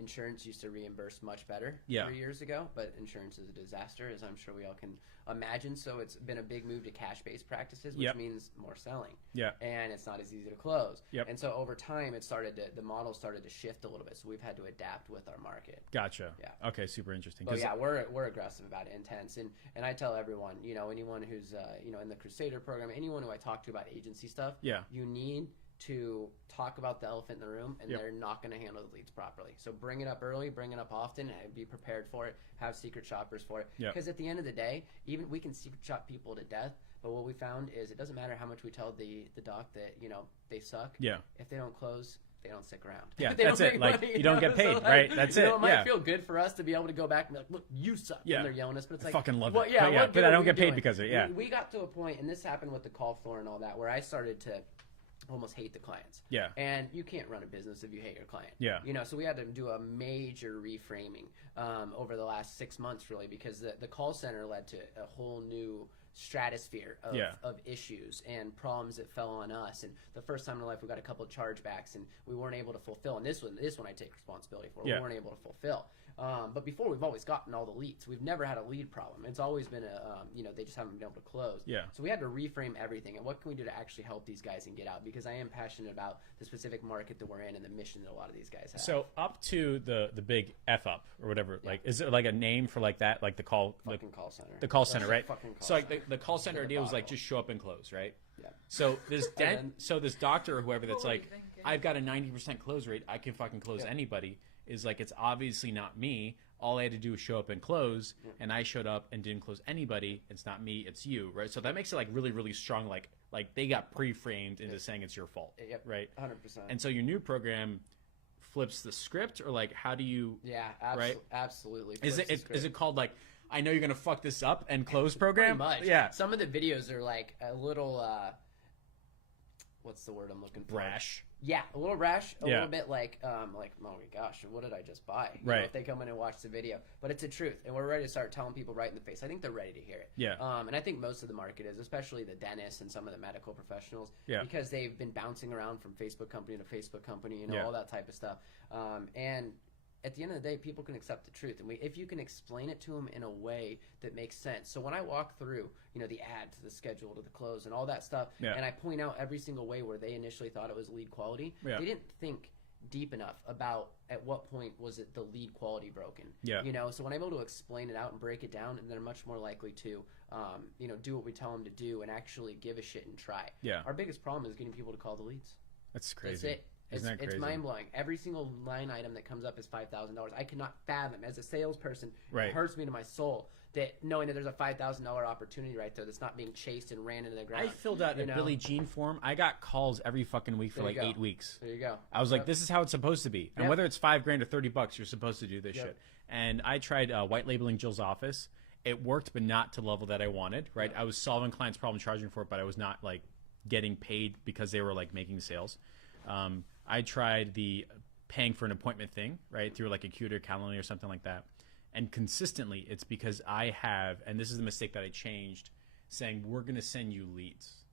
insurance used to reimburse much better 3 years ago, but insurance is a disaster, as I'm sure we all can imagine. So it's been a big move to cash-based practices, which means more selling. Yeah. And it's not as easy to close. Yep. And so over time, the model started to shift a little bit. So we've had to adapt with our market. Gotcha. Yeah. Okay, super interesting. Oh yeah, we're aggressive about it, intense, and I tell everyone, anyone who's in the Crusader program, anyone who I talk to about agency stuff, you need to talk about the elephant in the room, and they're not going to handle the leads properly. So bring it up early, bring it up often, and be prepared for it. Have secret shoppers for it, because at the end of the day, even we can secret shop people to death. But what we found is it doesn't matter how much we tell the doc that they suck. Yeah. If they don't close, they don't stick around. Yeah, They that's don't it. make Like, money, you don't get paid, So, right? That's it. It might Yeah. feel good for us to be able to go back and be like, look, you suck. Yeah. And they're yelling at us, but it's like, fucking love what, it. Yeah, But yeah, what but good I are don't we get paid doing? because of it, yeah. We got to a point, and this happened with the call floor and all that, where I started to almost hate the clients. Yeah. And you can't run a business if you hate your client. Yeah. So we had to do a major reframing over the last 6 months, really, because the call center led to a whole new stratosphere of issues and problems that fell on us. And the first time in our life, we got a couple of chargebacks, and we weren't able to fulfill. And this one I take responsibility for. Yeah. We weren't able to fulfill. But before, we've always gotten all the leads. We've never had a lead problem. It's always been they just haven't been able to close. Yeah. So we had to reframe everything. And what can we do to actually help these guys and get out? Because I am passionate about the specific market that we're in and the mission that a lot of these guys have. So up to the big F up or whatever, like, is there like a name for like that, like the call, like fucking call center. the call center, That's right? a fucking call So like center. the call center To the idea was like bottle. just show up and close, right? Yeah. So this then- this doctor or whoever that's What were like, you thinking? I've got a 90% close rate, I can fucking close anybody, is like, it's obviously not me. All I had to do was show up and close, and I showed up and didn't close anybody. It's not me, it's you, right? So that makes it like really, really strong. Like they got pre-framed into saying it's your fault, Yep. right? 100%. And so your new program flips the script, or like, how do you? Yeah, Right? absolutely. Is Flips the it script. is it called like, I know you're gonna fuck this up and close program? Pretty much. Yeah. Some of the videos are like a little what's the word I'm looking for? Brash. Yeah, a little rash, a Yeah. little bit like oh my gosh, what did I just buy? Right. If they come in and watch the video, but it's the truth, and we're ready to start telling people right in the face. I think they're ready to hear it. Yeah. And I think most of the market is, especially the dentists and some of the medical professionals, Yeah. because they've been bouncing around from Facebook company to Facebook company, Yeah. all that type of stuff. And at the end of the day, people can accept the truth, and if you can explain it to them in a way that makes sense. So when I walk through, the ad to the schedule to the close and all that stuff, Yeah. and I point out every single way where they initially thought it was lead quality, Yeah. they didn't think deep enough about at what point was it the lead quality broken. Yeah. So when I'm able to explain it out and break it down, and they're much more likely to, do what we tell them to do and actually give a shit and try. Yeah. Our biggest problem is getting people to call the leads. That's crazy. That's it. Isn't that It's crazy? mind blowing. Every single line item that comes up is $5,000. I cannot fathom, as a salesperson, Right. it hurts me to my soul that knowing that there's a $5,000 opportunity right there that's not being chased and ran into the ground. I filled out a Billie Jean form. I got calls every fucking week for There like you go. 8 weeks. There you go. I was like, Yep. this is how it's supposed to be. And Yep. whether it's $5,000 or $30, you're supposed to do this Yep. shit. And I tried white labeling Jill's office. It worked, but not to the level that I wanted, right? Yep. I was solving clients' problem, charging for it, but I was not like getting paid because they were like making sales. I tried the paying for an appointment thing, right? Through like Acuity or Calendly or something like that. And consistently, it's because I have, and this is the mistake that I changed, saying we're going to send you leads.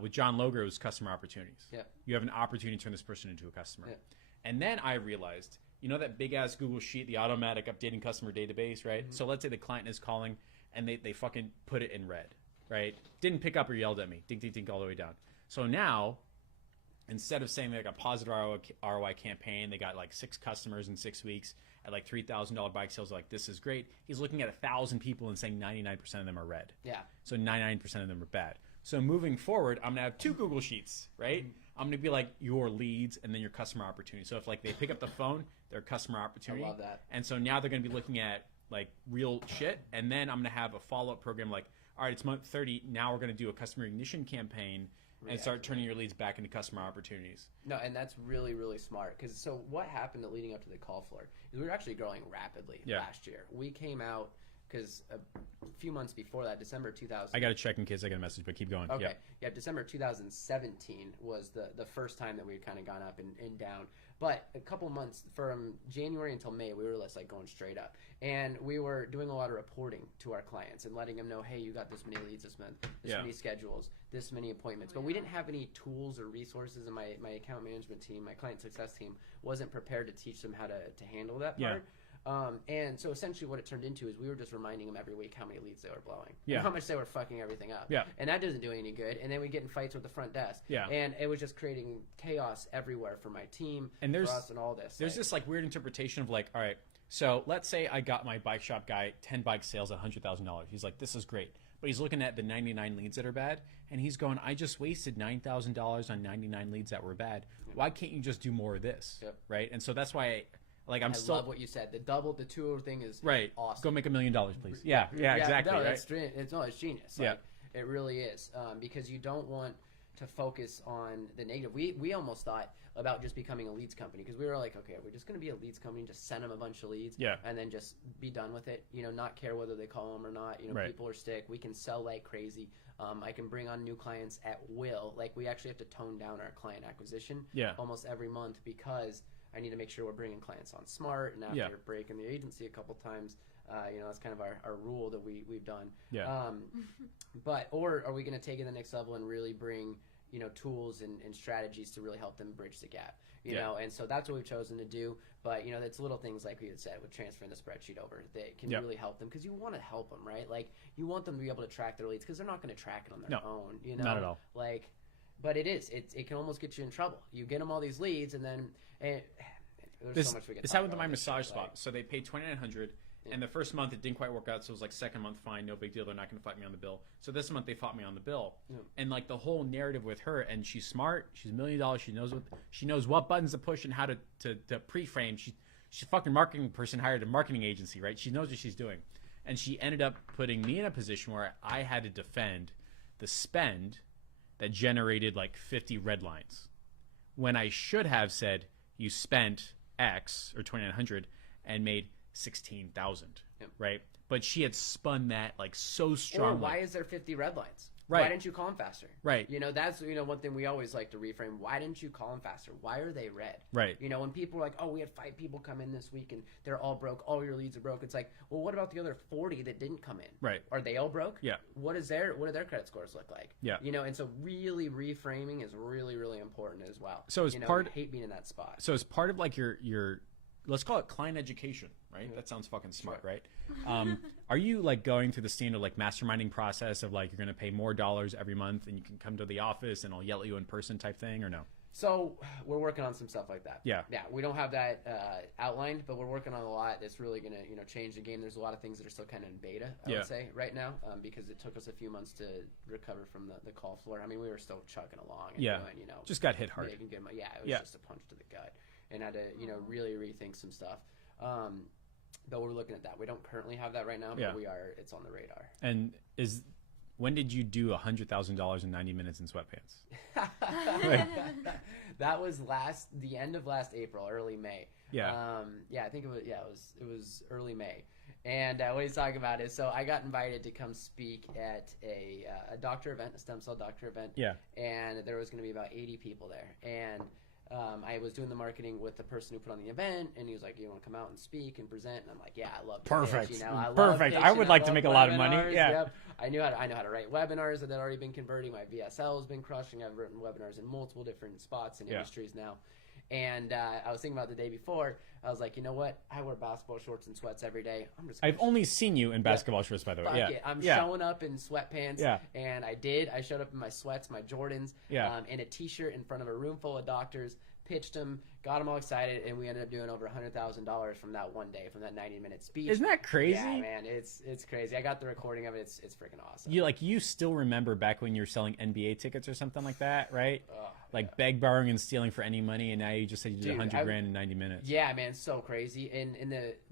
With John Loger, it was customer opportunities. Yeah. You have an opportunity to turn this person into a customer. Yeah. And then I realized, that big ass Google sheet, the automatic updating customer database, right? Mm-hmm. So let's say the client is calling and they fucking put it in red, right? Didn't pick up or yelled at me. Ding, ding, ding, all the way down. So now, instead of saying like a positive ROI campaign, they got like 6 customers in 6 weeks at like $3,000 bike sales, like this is great. He's looking at 1,000 people and saying 99% of them are red. Yeah. So 99% of them are bad. So moving forward, I'm gonna have 2 Google Sheets, right? I'm gonna be like your leads and then your customer opportunity. So if like they pick up the phone, their customer opportunity. I love that. And so now they're gonna be looking at like real shit, and then I'm gonna have a follow-up program like, all right, it's month 30. Now we're gonna do a customer ignition campaign and start turning your leads back into customer opportunities. No, and that's really, really smart. Because so what happened leading up to the call floor is we were actually growing rapidly last year. We came out because a few months before that, December 2000. I got to check in case I get a message, but keep going. Okay. Yeah, December 2017 was the first time that we had kind of gone up and down. But a couple months from January until May, we were just like going straight up. And we were doing a lot of reporting to our clients and letting them know, hey, you got this many leads this month, this many schedules, this many appointments. But we didn't have any tools or resources, and my account management team, my client success team, wasn't prepared to teach them how to handle that part. And so essentially what it turned into is we were just reminding them every week how many leads they were blowing, and how much they were fucking everything up. And that doesn't do any good. And then we get in fights with the front desk. And it was just creating chaos everywhere for my team, and for us, and all this. There's this like weird interpretation of like, all right, so let's say I got my bike shop guy 10 bike sales at $100,000. He's like, this is great. But he's looking at the 99 leads that are bad, and he's going, I just wasted $9,000 on 99 leads that were bad. Why can't you just do more of this? Right? And so that's why I love what you said. The 2 thing is awesome. Go make $1 million, please. Yeah, exactly. No, right? It's genius. Like, it really is, because you don't want to focus on the negative. We almost thought about just becoming a leads company, because we were like, okay, we're just going to be a leads company, just send them a bunch of leads, and then just be done with it. Not care whether they call them or not. People are sick. We can sell like crazy. I can bring on new clients at will. Like, we actually have to tone down our client acquisition almost every month, because I need to make sure we're bringing clients on smart, and after breaking the agency a couple times, that's kind of our rule that we've done. Or are we going to take it to the next level and really bring tools and strategies to really help them bridge the gap? And so that's what we've chosen to do. But it's little things like we had said with transferring the spreadsheet over that can really help them, because you want to help them, right? Like, you want them to be able to track their leads, because they're not going to track it on their own. Not at all. Like, but it can almost get you in trouble. You get them all these leads, and then there's so much we can. This happened to my massage spot. So they paid $2,900. And the first month it didn't quite work out, so it was like second month, fine, no big deal. They're not going to fight me on the bill. So this month they fought me on the bill, and like the whole narrative with her, and she's smart, she's $1 million, she knows what buttons to push and how to pre-frame. She's a fucking marketing person, hired a marketing agency, right? She knows what she's doing, and she ended up putting me in a position where I had to defend the spend that generated like 50 red lines, when I should have said you spent X or $2,900 and made 16,000, right? But she had spun that like so strongly. Or why is there 50 red lines? Right. Why didn't you call them faster? Right. That's one thing we always like to reframe. Why didn't you call them faster? Why are they red? Right. When people are like, oh, we had 5 people come in this week and they're all broke. All your leads are broke. It's like, well, what about the other 40 that didn't come in? Right. Are they all broke? Yeah. What do their credit scores look like? Yeah. And so really reframing is really, really important as well. So as I hate being in that spot. So as part of like your let's call it client education, right? That sounds fucking smart, right? Are you like going through the standard like masterminding process of like you're going to pay more dollars every month and you can come to the office and I'll yell at you in person type thing, or no? So we're working on some stuff like that. Yeah. We don't have that outlined, but we're working on a lot that's really going to change the game. There's a lot of things that are still kind of in beta, I would say, right now, because it took us a few months to recover from the call floor. I mean, we were still chugging along and doing, just got hit hard. It was just a punch to the gut, and had to really rethink some stuff. But we're looking at that. We don't currently have that right now, but it's on the radar. And when did you do $100,000 in 90 minutes in sweatpants? That was the end of last April, early May. Yeah. I think it was early May. And what he's talking about is, so I got invited to come speak at a doctor event, a stem cell doctor event. Yeah. And there was going to be about 80 people there. And I was doing the marketing with the person who put on the event, and he was like, "You want to come out and speak and present?" And I'm like, "Yeah, I love to perfect, pitch, perfect. I would like to make a lot of money." Yeah, yep. I know how to write webinars that had already been converting. My VSL has been crushing. I've written webinars in multiple different spots and industries now. And I was thinking about the day before. I was like, you know what? I wear basketball shorts and sweats every day. I've only seen you in basketball shorts, by the way. Fuck it. I'm showing up in sweatpants. Yeah. And I did. I showed up in my sweats, my Jordans, and a T-shirt in front of a room full of doctors, pitched them, got them all excited, and we ended up doing over $100,000 from that one day, from that 90-minute speech. Isn't that crazy? Yeah, man, it's crazy. I got the recording of it. It's freaking awesome. You still remember back when you were selling NBA tickets or something like that, right? Oh, Like beg, borrowing, and stealing for any money, and now you just said you did Dude, 100 grand in 90 minutes. Yeah, man, so crazy. And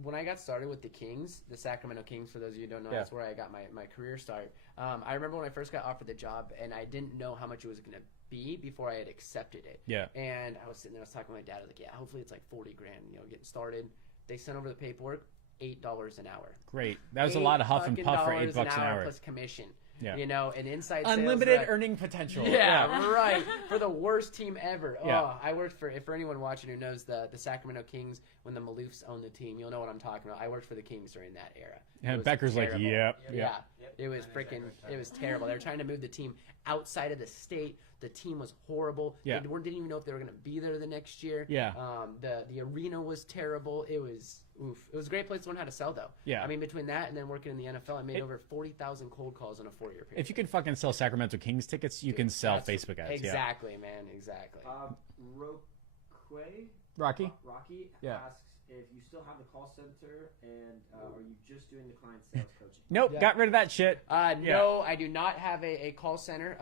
when I got started with the Kings, the Sacramento Kings, for those of you who don't know, that's where I got my career start. I remember when I first got offered the job, and I didn't know how much it was going to be before I had accepted it. Yeah. And I was sitting there, I was talking to my dad, I was like, yeah, hopefully it's like 40 grand, getting started. They sent over the paperwork, $8 an hour. Great. That was a lot of huff and puff for $8 an hour. Plus commission. Yeah. And inside sales Unlimited rep. earning potential. Yeah, right. For the worst team ever. Yeah. Oh, I worked for anyone watching who knows the Sacramento Kings, when the Maloofs owned the team, you'll know what I'm talking about. I worked for the Kings during that era. And It was Becker's terrible. like, yep. Yeah. Yep. It was freaking, it was terrible. They were trying to move the team outside of the state. The team was horrible. Yeah. They didn't even know if they were going to be there the next year. Yeah. The arena was terrible. It was, oof. It was a great place to learn how to sell, though. Yeah. I mean, between that and then working in the NFL, I made over 40,000 cold calls in a 4-year period. If you can fucking sell Sacramento Kings tickets, you can sell That's- Facebook ads. Exactly, man. Exactly. Rocky? Rocky Yeah. asks if you still have the call center and are you just doing the client sales coaching? Nope, Yeah. got rid of that shit. No, I do not have a call center.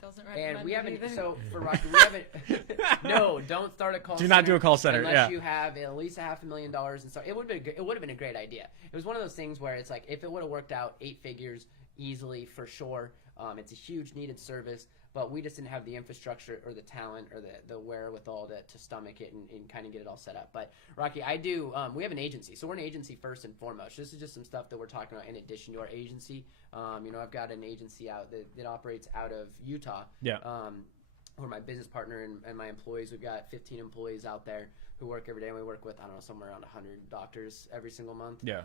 Doesn't recommend And we it haven't. either. So for Rocky, we haven't. No, don't start a call. Do center not do a call center, unless yeah. you have at least $500,000 and so it would have been a great idea. It was one of those things where it's like if it would have worked out 8 figures easily for sure. It's a huge needed service, but we just didn't have the infrastructure or the talent or the wherewithal to stomach it and kind of get it all set up. But Rocky, I do. We have an agency, so we're an agency first and foremost. This is just some stuff that we're talking about in addition to our agency. I've got an agency out that operates out of Utah. Yeah. Where my business partner and my employees, we've got 15 employees out there who work every day, and we work with, I don't know, somewhere around 100 doctors every single month. Yeah.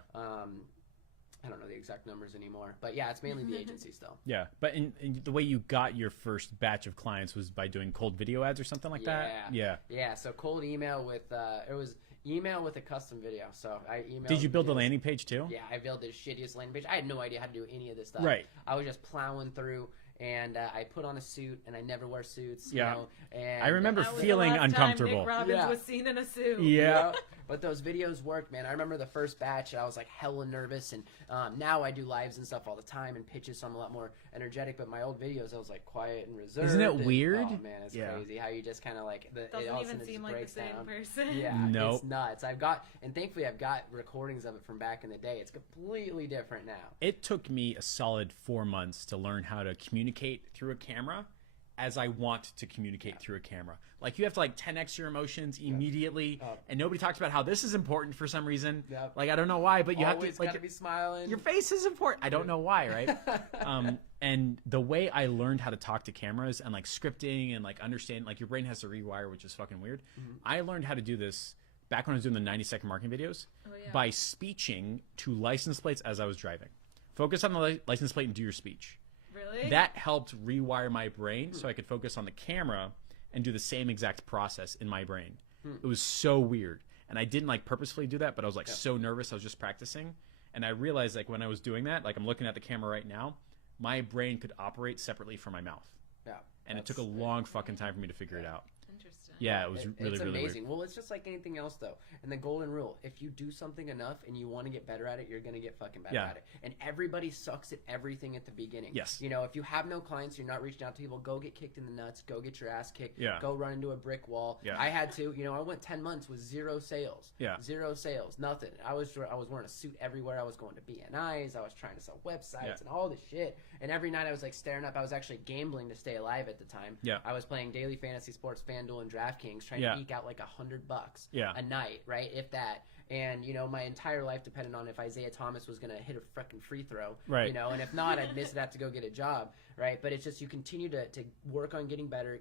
I don't know the exact numbers anymore, but yeah, it's mainly the agency still. Yeah. But in the way you got your first batch of clients was by doing cold video ads or something like that? Yeah. Yeah, so cold email with, it was email with a custom video. So I emailed. Did you build the videos. landing page too? Yeah, I built the shittiest landing page. I had no idea how to do any of this stuff. Right. I was just plowing through. And I put on a suit, and I never wear suits. Yeah. And I remember That was feeling the last uncomfortable. Time Nick Robbins Yeah. was seen in a suit. Yeah. But those videos worked, man. I remember the first batch, I was like hella nervous, and now I do lives and stuff all the time and pitches, so I'm a lot more energetic. But my old videos, I was like quiet and reserved. Isn't it and- weird? Oh man, it's Yeah. crazy how you just kind of like it Doesn't all of a even sudden it seem just like the breaks same down. person. Yeah, Nope. it's nuts. And thankfully I've got recordings of it from back in the day. It's completely different now. It took me a solid 4 months to learn how to communicate through a camera as I want to communicate through a camera. Like you have to like 10x your emotions immediately, and nobody talks about how this is important for some reason. Yep. Like I don't know why, but you Always have to like gotta be smiling. your face is important. I don't know why, right? And the way I learned how to talk to cameras and like scripting and like understand, like your brain has to rewire, which is fucking weird. I learned how to do this back when I was doing the 90-second marketing videos by speeching to license plates as I was driving. Focus on the license plate and do your speech. Really? That helped rewire my brain so I could focus on the camera and do the same exact process in my brain. It was so weird. And I didn't like purposefully do that, but I was like so nervous. I was just practicing. And I realized like when I was doing that, like I'm looking at the camera right now, my brain could operate separately from my mouth. Yeah. And it took a long fucking time for me to figure it out. Interesting. Yeah, it was really, it's really amazing. weird. Well, it's just like anything else, though. And the golden rule: if you do something enough and you want to get better at it, you're gonna get fucking better Yeah. at it. And everybody sucks at everything at the beginning. Yes. If you have no clients, you're not reaching out to people. Go get kicked in the nuts. Go get your ass kicked. Yeah. Go run into a brick wall. Yeah. I had to. I went 10 months with 0 sales. Yeah. 0 sales. Nothing. I was wearing a suit everywhere. I was going to BNIs. I was trying to sell websites and all this shit. And every night I was like staring up. I was actually gambling to stay alive at the time. Yeah. I was playing daily fantasy sports, FanDuel, and DraftKings, trying Yeah. to eke out like $100 Yeah. a night, right? If that. And my entire life depended on if Isaiah Thomas was going to hit a freaking free throw, Right. And if not, I'd miss it, have to go get a job, right? But it's just you continue to work on getting better,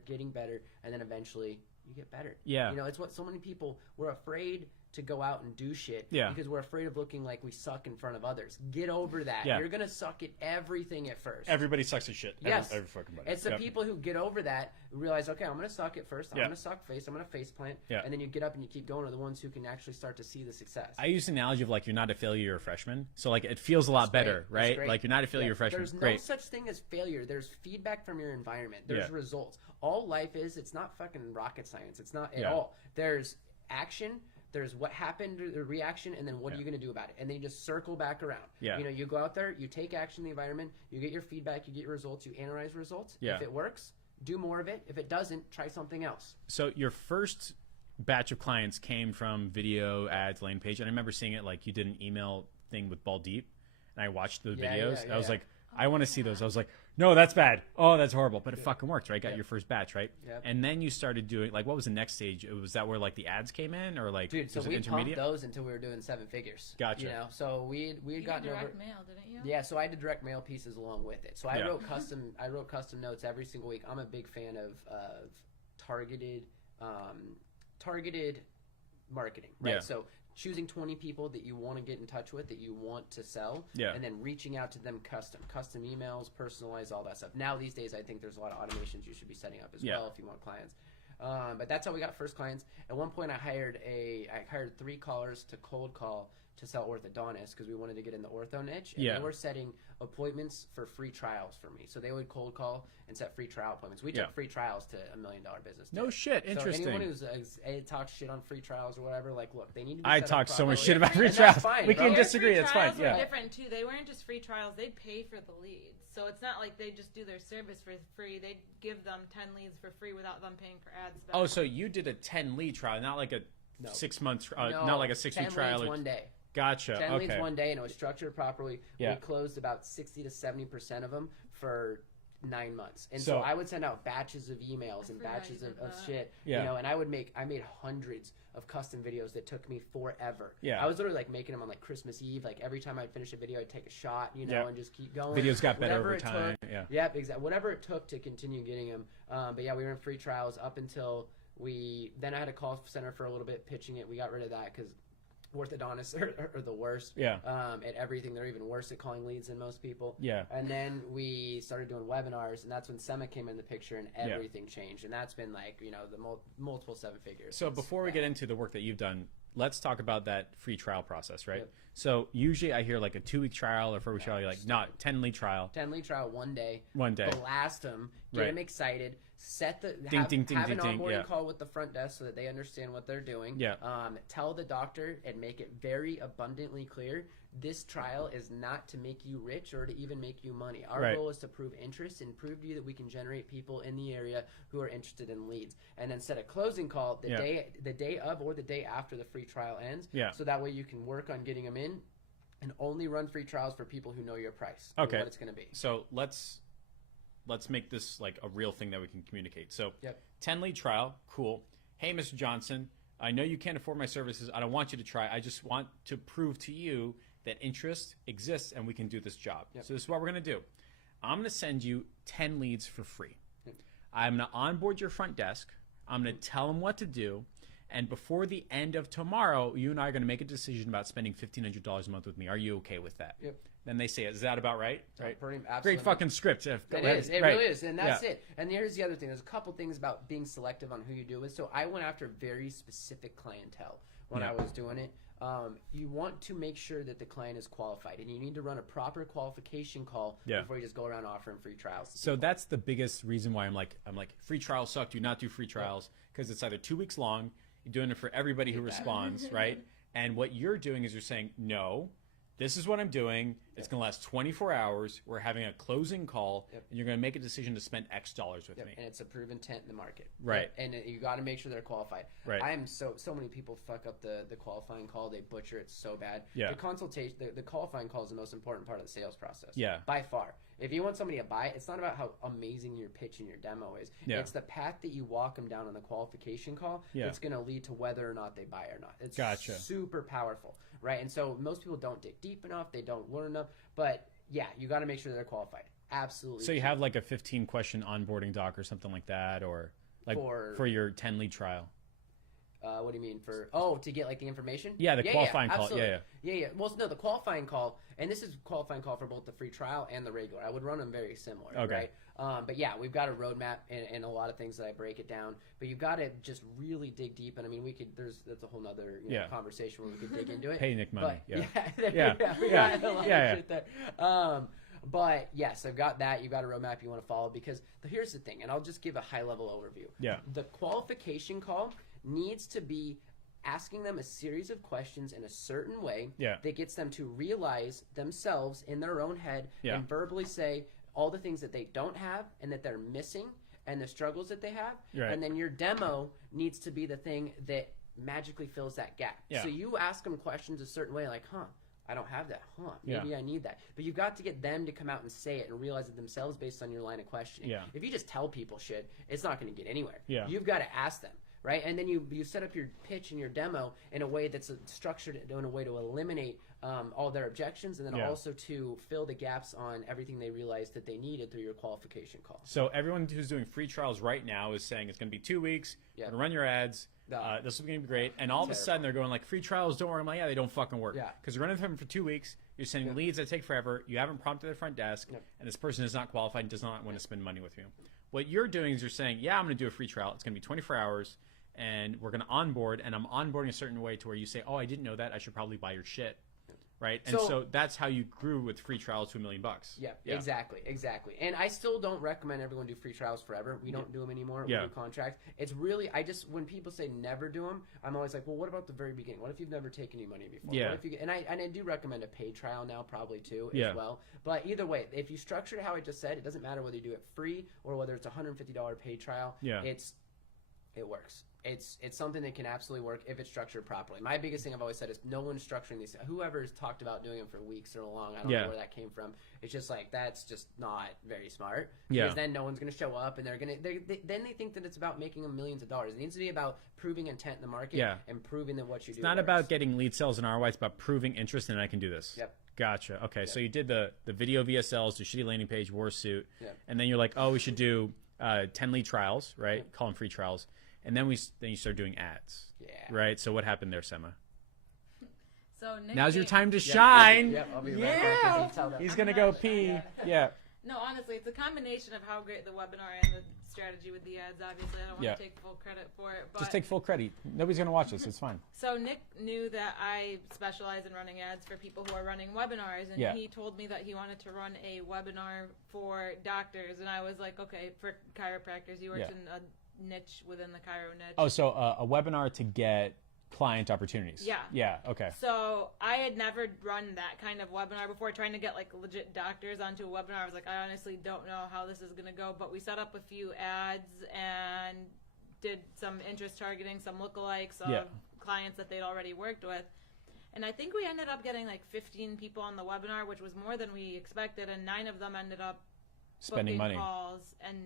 and then eventually you get better. Yeah. It's what so many people we're afraid to go out and do shit Yeah. because we're afraid of looking like we suck in front of others. Get over that. Yeah. You're gonna suck at everything at first. Everybody sucks at shit. Yes. Every fucking body. It's the Yep. people who get over that, realize, okay, I'm going to suck at first. I'm Yeah. going to suck face. I'm going to face plant. Yeah. And then you get up and you keep going are the ones who can actually start to see the success. I use the analogy of like you're not a failure, you're a freshman. So like it feels a lot better, That's right? great. Like you're not a failure, you're a freshman. There's no Great. such thing as failure. There's feedback from your environment. There's Yeah. results. all life is, it's not fucking rocket science. It's not at Yeah. all. There's action, there's what happened, the reaction, and then what are you going to do about it? And then you just circle back around. Yeah. You know, you go out there, you take action in the environment, you get your feedback, you get your results, you analyze results. Yeah. If it works, do more of it. If it doesn't, try something else. So your first batch of clients came from video ads, landing page, and I remember seeing it like you did an email thing with Ball Deep, and I watched the videos. I was like, I want to see those. I was like, no, that's bad. Oh, that's horrible. But it fucking worked, right? Got your first batch, right? Yep. And then you started doing like, what was the next stage? Was that where like the ads came in, or like Dude, so was it we pumped intermediate? those until we were doing 7 figures. Gotcha. You know, so we had You gotten did over. direct mail, didn't you? Yeah, so I did direct mail pieces along with it. So I Yeah. wrote custom notes every single week. I'm a big fan of targeted marketing, right? Yeah. So choosing 20 people that you want to get in touch with, that you want to sell, Yeah. and then reaching out to them custom emails, personalized, all that stuff. Now these days, I think there's a lot of automations you should be setting up as Yeah. well if you want clients. But that's how we got first clients. At one point, I hired 3 callers to cold call to sell orthodontists because we wanted to get in the ortho niche. And Yeah. they were setting appointments for free trials for me. So they would cold call and set free trial appointments. We took Yeah. free trials to $1 million business. No today. shit. Interesting. So anyone who's talks shit on free trials or whatever, like, look, they need to be I set up talk so much properly. shit about free And that's trials. fine, We bro. can Their disagree. free It's fine. trials were Yeah. different too. They weren't just free trials; they'd pay for the leads. So it's not like they just do their service for free. They'd give them 10 leads for free without them paying for ads. Back. Oh, so you did a 10 lead trial, not like a No. 6 month, No, not like a 6 week 10 trial. leads or- one day. Gotcha. 10 okay. leads one day, and it was structured properly. Yeah. We closed about 60 to 70% of them for 9 months. And So- so I would send out batches of emails and forgot batches you of did that. shit. Yeah. You know, and I made hundreds of custom videos that took me forever. Yeah. I was literally like making them on like Christmas Eve. Like every time I'd finish a video, I'd take a shot, you know, Yeah. and just keep going. Videos got better Whatever over it time. took. Yeah. Yep, exactly. Whatever it took to continue getting them. But yeah, we were in free trials up until then I had a call center for a little bit pitching it. We got rid of that because orthodontists are the worst Yeah. at everything. They're even worse at calling leads than most people. Yeah. And then we started doing webinars, and that's when Sema came in the picture, and everything changed. And that's been like, you know, the multiple 7 figures. So It's before we bad. get into the work that you've done, let's talk about that free trial process, right? Yep. So usually I hear like a 2-week trial or 4-week trial. You're like, not 10 lead trial 10 lead trial one day, one day. blast them, get Right. them excited, have ding, an ding, ding, onboarding yeah. call with the front desk so that they understand what they're doing. Yeah. Tell the doctor and make it very abundantly clear this trial is not to make you rich or to even make you money. Our Right. goal is to prove interest and prove to you that we can generate people in the area who are interested in leads. And then set a closing call the Yeah. day of or the day after the free trial ends. Yeah. So that way you can work on getting them in and only run free trials for people who know your price. Okay. What it's going to be. So let's make this like a real thing that we can communicate. So Yep. 10 lead trial, cool. Hey, Mr. Johnson, I know you can't afford my services. I don't want you to try. I just want to prove to you that interest exists and we can do this job. Yep. So this is what we're going to do. I'm going to send you 10 leads for free. Yep. I'm going to onboard your front desk. I'm going to tell them what to do. And before the end of tomorrow, you and I are going to make a decision about spending $1,500 a month with me. Are you okay with that? Yep. Then they say, is that about right? Right. Pretty- Great absolutely. fucking script. It is. It Right. really is. And that's Yeah. it. And here's the other thing. There's a couple things about being selective on who you do with. So I went after very specific clientele when Yeah. I was doing it. You want to make sure that the client is qualified, and you need to run a proper qualification call Yeah. before you just go around offering free trials. to So people. that's the biggest reason why I'm like free trials suck. Do not do free trials because it's either 2 weeks long. You're doing it for everybody who responds, right? And what you're doing is you're saying, no, this is what I'm doing. It's going to last 24 hours. We're having a closing call, Yep. and you're going to make a decision to spend X dollars with Yep, me. and it's a proven tent in the market. Right. And you got to make sure they're qualified. Right. I am so many people fuck up the qualifying call. They butcher it so bad. Yeah. The consultation, the qualifying call is the most important part of the sales process. Yeah. By far. If you want somebody to buy it, it's not about how amazing your pitch and your demo is. Yeah. It's the path that you walk them down on the qualification call Yeah. that's going to lead to whether or not they buy or not. It's Gotcha. super powerful, right? And so most people don't dig deep enough. They don't learn enough. But yeah, you got to make sure they're qualified. Absolutely. So you have like a 15 question onboarding doc or something like that, or like for your 10 lead trial. What do you mean to get like the information? Yeah, the qualifying call. absolutely. Yeah, yeah. Well, no, the qualifying call, and this is qualifying call for both the free trial and the regular. I would run them very similar, Okay. right? But yeah, we've got a roadmap and a lot of things that I break it down. But you've got to just really dig deep, and I mean, that's a whole nother Yeah. conversation where we could dig into it. Pay Nick money. But, Yeah. yeah, Yeah. we Yeah. got a lot Yeah, of shit there. But yes, I've got that. You've got a roadmap you want to follow because here's the thing, and I'll just give a high level overview. Yeah. The qualification call needs to be asking them a series of questions in a certain way that gets them to realize themselves in their own head and verbally say all the things that they don't have and that they're missing and the struggles that they have. Right. And then your demo needs to be the thing that magically fills that gap. Yeah. So you ask them questions a certain way, like, I don't have that. Maybe I need that. But you've got to get them to come out and say it and realize it themselves based on your line of questioning. Yeah. If you just tell people shit, it's not going to get anywhere. Yeah. You've got to ask them, right? And then you set up your pitch and your demo in a way that's structured in a way to eliminate all their objections and then also to fill the gaps on everything they realized that they needed through your qualification call. So everyone who's doing free trials right now is saying it's going to be 2 weeks. You're going to run your ads. This is going to be great. And all of a sudden they're going like, free trials, don't worry. I'm like, yeah, they don't fucking work. Yeah. Because you're running them for 2 weeks. You're sending leads that take forever. You haven't prompted their front desk. And this person is not qualified and does not want to spend money with you. What you're doing is you're saying, yeah, I'm going to do a free trial. It's going to be 24 hours. And we're going to onboard. And I'm onboarding a certain way to where you say, oh, I didn't know that. I should probably buy your shit. Right, and so that's how you grew with free trials to $1 million. Yeah, exactly. And I still don't recommend everyone do free trials forever. We don't do them anymore. We do contracts. It's really, when people say never do them, I'm always like, well, what about the very beginning? What if you've never taken any money before? Yeah. What if you, and I do recommend a paid trial now, probably too, as well. But either way, if you structure it how I just said, it doesn't matter whether you do it free or whether it's a $150 paid trial. Yeah. It works. It's something that can absolutely work if it's structured properly. My biggest thing I've always said is no one's structuring these. Whoever's talked about doing them for weeks or long, I don't know where that came from. It's just like that's just not very smart. Because then no one's going to show up, and then they think that it's about making them millions of dollars. It needs to be about proving intent in the market and proving that what you do. It's not about getting lead sales and ROI. It's about proving interest, and I can do this. Yep. Gotcha. Okay, so you did the video VSLs, the shitty landing page, war suit, and then you're like, oh, we should do 10 lead trials, right? Call them free trials. And then you start doing ads. Yeah. Right? So what happened there, Sema? So Nick now's your time to shine. I'll be right back. He's going to go pee. Yeah. No, honestly, it's a combination of how great the webinar and the strategy with the ads. Obviously, I don't want to take full credit for it. But just take full credit. Nobody's going to watch this. It's fine. So Nick knew that I specialize in running ads for people who are running webinars, and he told me that he wanted to run a webinar for doctors. And I was like, okay, for chiropractors. He works in a niche within the chiro niche. Oh, so a webinar to get client opportunities. Yeah. Yeah, okay. So I had never run that kind of webinar before, trying to get like legit doctors onto a webinar. I was like, I honestly don't know how this is going to go, but we set up a few ads and did some interest targeting, some lookalikes of clients that they'd already worked with. And I think we ended up getting like 15 people on the webinar, which was more than we expected, and 9 of them ended up spending money. Calls. And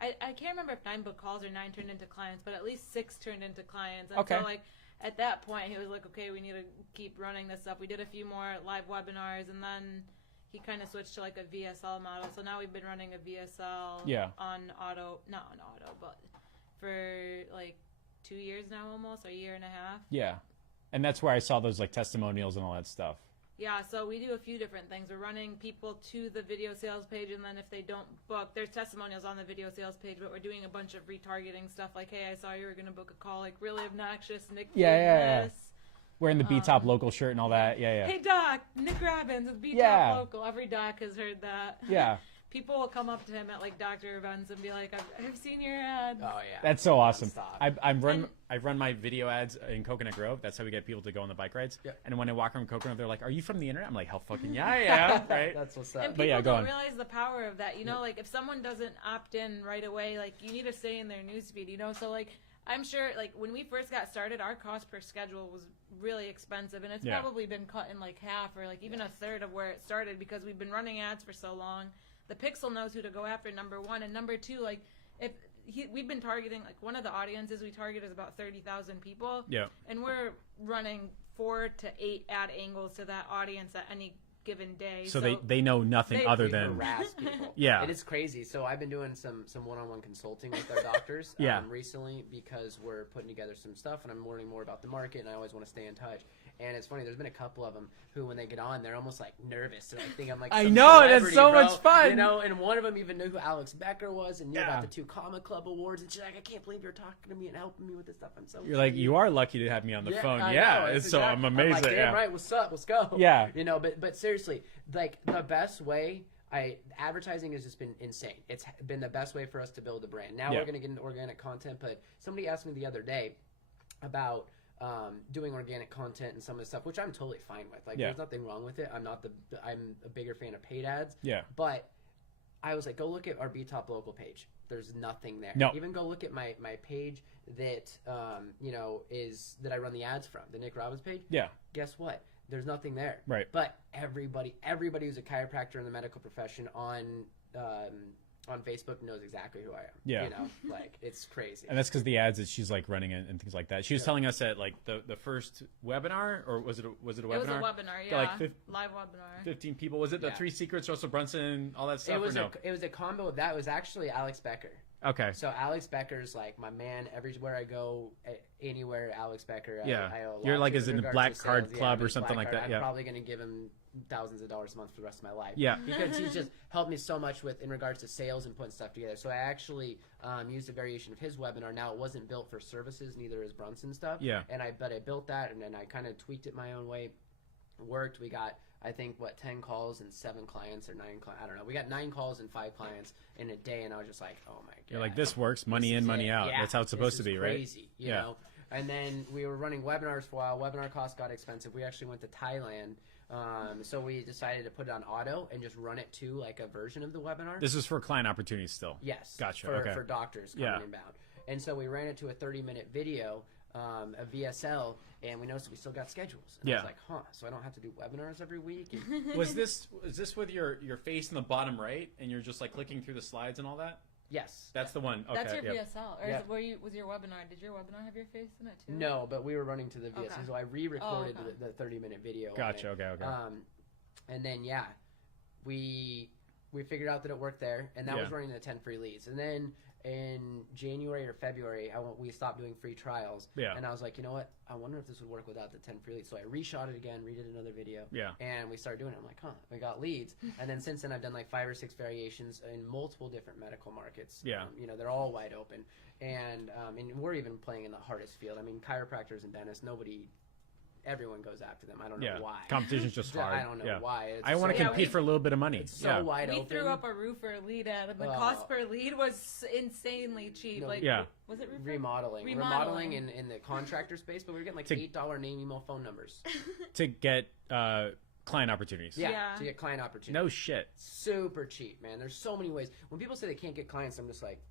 I can't remember if 9 booked calls or 9 turned into clients, but at least 6 turned into clients. And so like at that point, he was like, okay, we need to keep running this up. We did a few more live webinars, and then he kind of switched to like a VSL model. So now we've been running a VSL on auto, not on auto, but for like 2 years now almost, or a year and a half. Yeah. And that's where I saw those like testimonials and all that stuff. Yeah, so we do a few different things. We're running people to the video sales page, and then if they don't book, there's testimonials on the video sales page, but we're doing a bunch of retargeting stuff like, hey, I saw you were going to book a call, like really obnoxious, Nick did this. Wearing the B-Top local shirt and all that. Yeah. Hey, Doc, Nick Robbins with B-Top Local. Every doc has heard that. Yeah. People will come up to him at like doctor events and be like, I've seen your ads. Oh yeah, that's so awesome. I've run my video ads in Coconut Grove. That's how we get people to go on the bike rides. Yep. And when I walk around Coconut, they're like, "Are you from the internet?" I'm like, "Hell, fucking yeah, I am." Right? That's what's up. And people don't realize the power of that. You know, like if someone doesn't opt in right away, like you need to stay in their newsfeed. You know, so like I'm sure, like when we first got started, our cost per schedule was really expensive, and it's probably been cut in like half or like even a third of where it started because we've been running ads for so long. The Pixel knows who to go after, number one, and number two, like if we've been targeting, like one of the audiences we target is about 30,000 people, and we're running 4 to 8 ad angles to that audience at any given day. So they know nothing other than harass people. It is crazy. So I've been doing some one-on-one consulting with our doctors recently because we're putting together some stuff, and I'm learning more about the market, and I always want to stay in touch. And it's funny, there's been a couple of them who, when they get on, they're almost like nervous. They're like, think I'm like, I know, that's so much fun. You know, and one of them even knew who Alex Becker was and knew about the 2 Comic Club Awards. And she's like, I can't believe you're talking to me and helping me with this stuff. I'm so You're like, you are lucky to have me on the phone. So I'm amazing. I'm like, damn right, what's up? Let's go. Yeah. You know, but seriously, like the best way advertising has just been insane. It's been the best way for us to build a brand. Now Yeah. we're going to get into organic content, but somebody asked me the other day about doing organic content and some of the stuff, which I'm totally fine with. Like, Yeah. there's nothing wrong with it. I'm a bigger fan of paid ads. Yeah. But I was like, go look at our B-Top local page. There's nothing there. No. Even go look at my page that is that I run the ads from, the Nick Robbins page. Yeah. Guess what? There's nothing there. Right. But everybody who's a chiropractor in the medical profession on Facebook knows exactly who I am. Yeah. You know, like, it's crazy. And that's because the ads that she's like running and things like that. She was telling us at like the first webinar, or was it a webinar? It was a webinar, Got, like, live webinar. 15 people. Was it the Yeah. 3 Secrets, Russell Brunson, all that stuff? It was or no? it was a combo of that. It was actually Alex Becker. Okay. So Alex Becker's like my man. Everywhere I go, anywhere, Alex Becker. Yeah. I owe a You're lot like to as in in the regards Black to Card sales. Club I'm or in something Black like Card. that, yeah. I'm probably going to give him thousands of dollars a month for the rest of my life. Yeah. Because he's just helped me so much in regards to sales and putting stuff together. So I actually used a variation of his webinar. Now, it wasn't built for services, neither is Brunson stuff. Yeah. But I built that, and then I kind of tweaked it my own way. Worked. We got, I think, 10 calls and 7 clients or 9 clients. I don't know. We got 9 calls and 5 clients in a day, and I was just like, oh my god. You're like, this works. Money This in, is money it. out. Yeah, That's how it's supposed to this be, is right? crazy, you Yeah. know. And then we were running webinars for a while. Webinar costs got expensive. We actually went to Thailand. So we decided to put it on auto and just run it to like a version of the webinar. This is for client opportunities still. Yes. Gotcha, For, okay. for doctors coming Yeah. inbound. And so we ran it to a 30-minute video, a VSL, and we noticed we still got schedules. And I Yeah. was like, so I don't have to do webinars every week? And Was this with your face in the bottom right, and you're just like clicking through the slides and all that? yes. That's the one. Okay. That's your yep. VSL, or Yep. was your webinar? Did your webinar have your face in it too? No, but we were running to the VSL, Okay. so I re-recorded Oh, okay. the 30-minute video. on Gotcha. it. Okay. And then we figured out that it worked there, and that Yeah. was running the 10 free leads. And then in January or February, we stopped doing free trials. Yeah. And I was like, you know what? I wonder if this would work without the 10 free leads. So I reshot it again, redid another video. Yeah. And we started doing it. I'm like, we got leads. And then since then, I've done like 5 or 6 variations in multiple different medical markets. Yeah. They're all wide open. And we're even playing in the hardest field. I mean, chiropractors and dentists, everyone goes after them. I don't know Yeah. why. Competition's just hard. I don't know Yeah. why. It's I want to so- compete for a little bit of money. It's so Yeah. wide We open. threw up a roofer lead ad, and the Oh. cost per lead was insanely cheap. No, like, Yeah. was it roofer? Remodeling in the contractor space, but we were getting like To- $8 name, email, phone numbers. To get client opportunities. Yeah, Yeah. to get client opportunities. No shit. Super cheap, man. There's so many ways. When people say they can't get clients, I'm just like,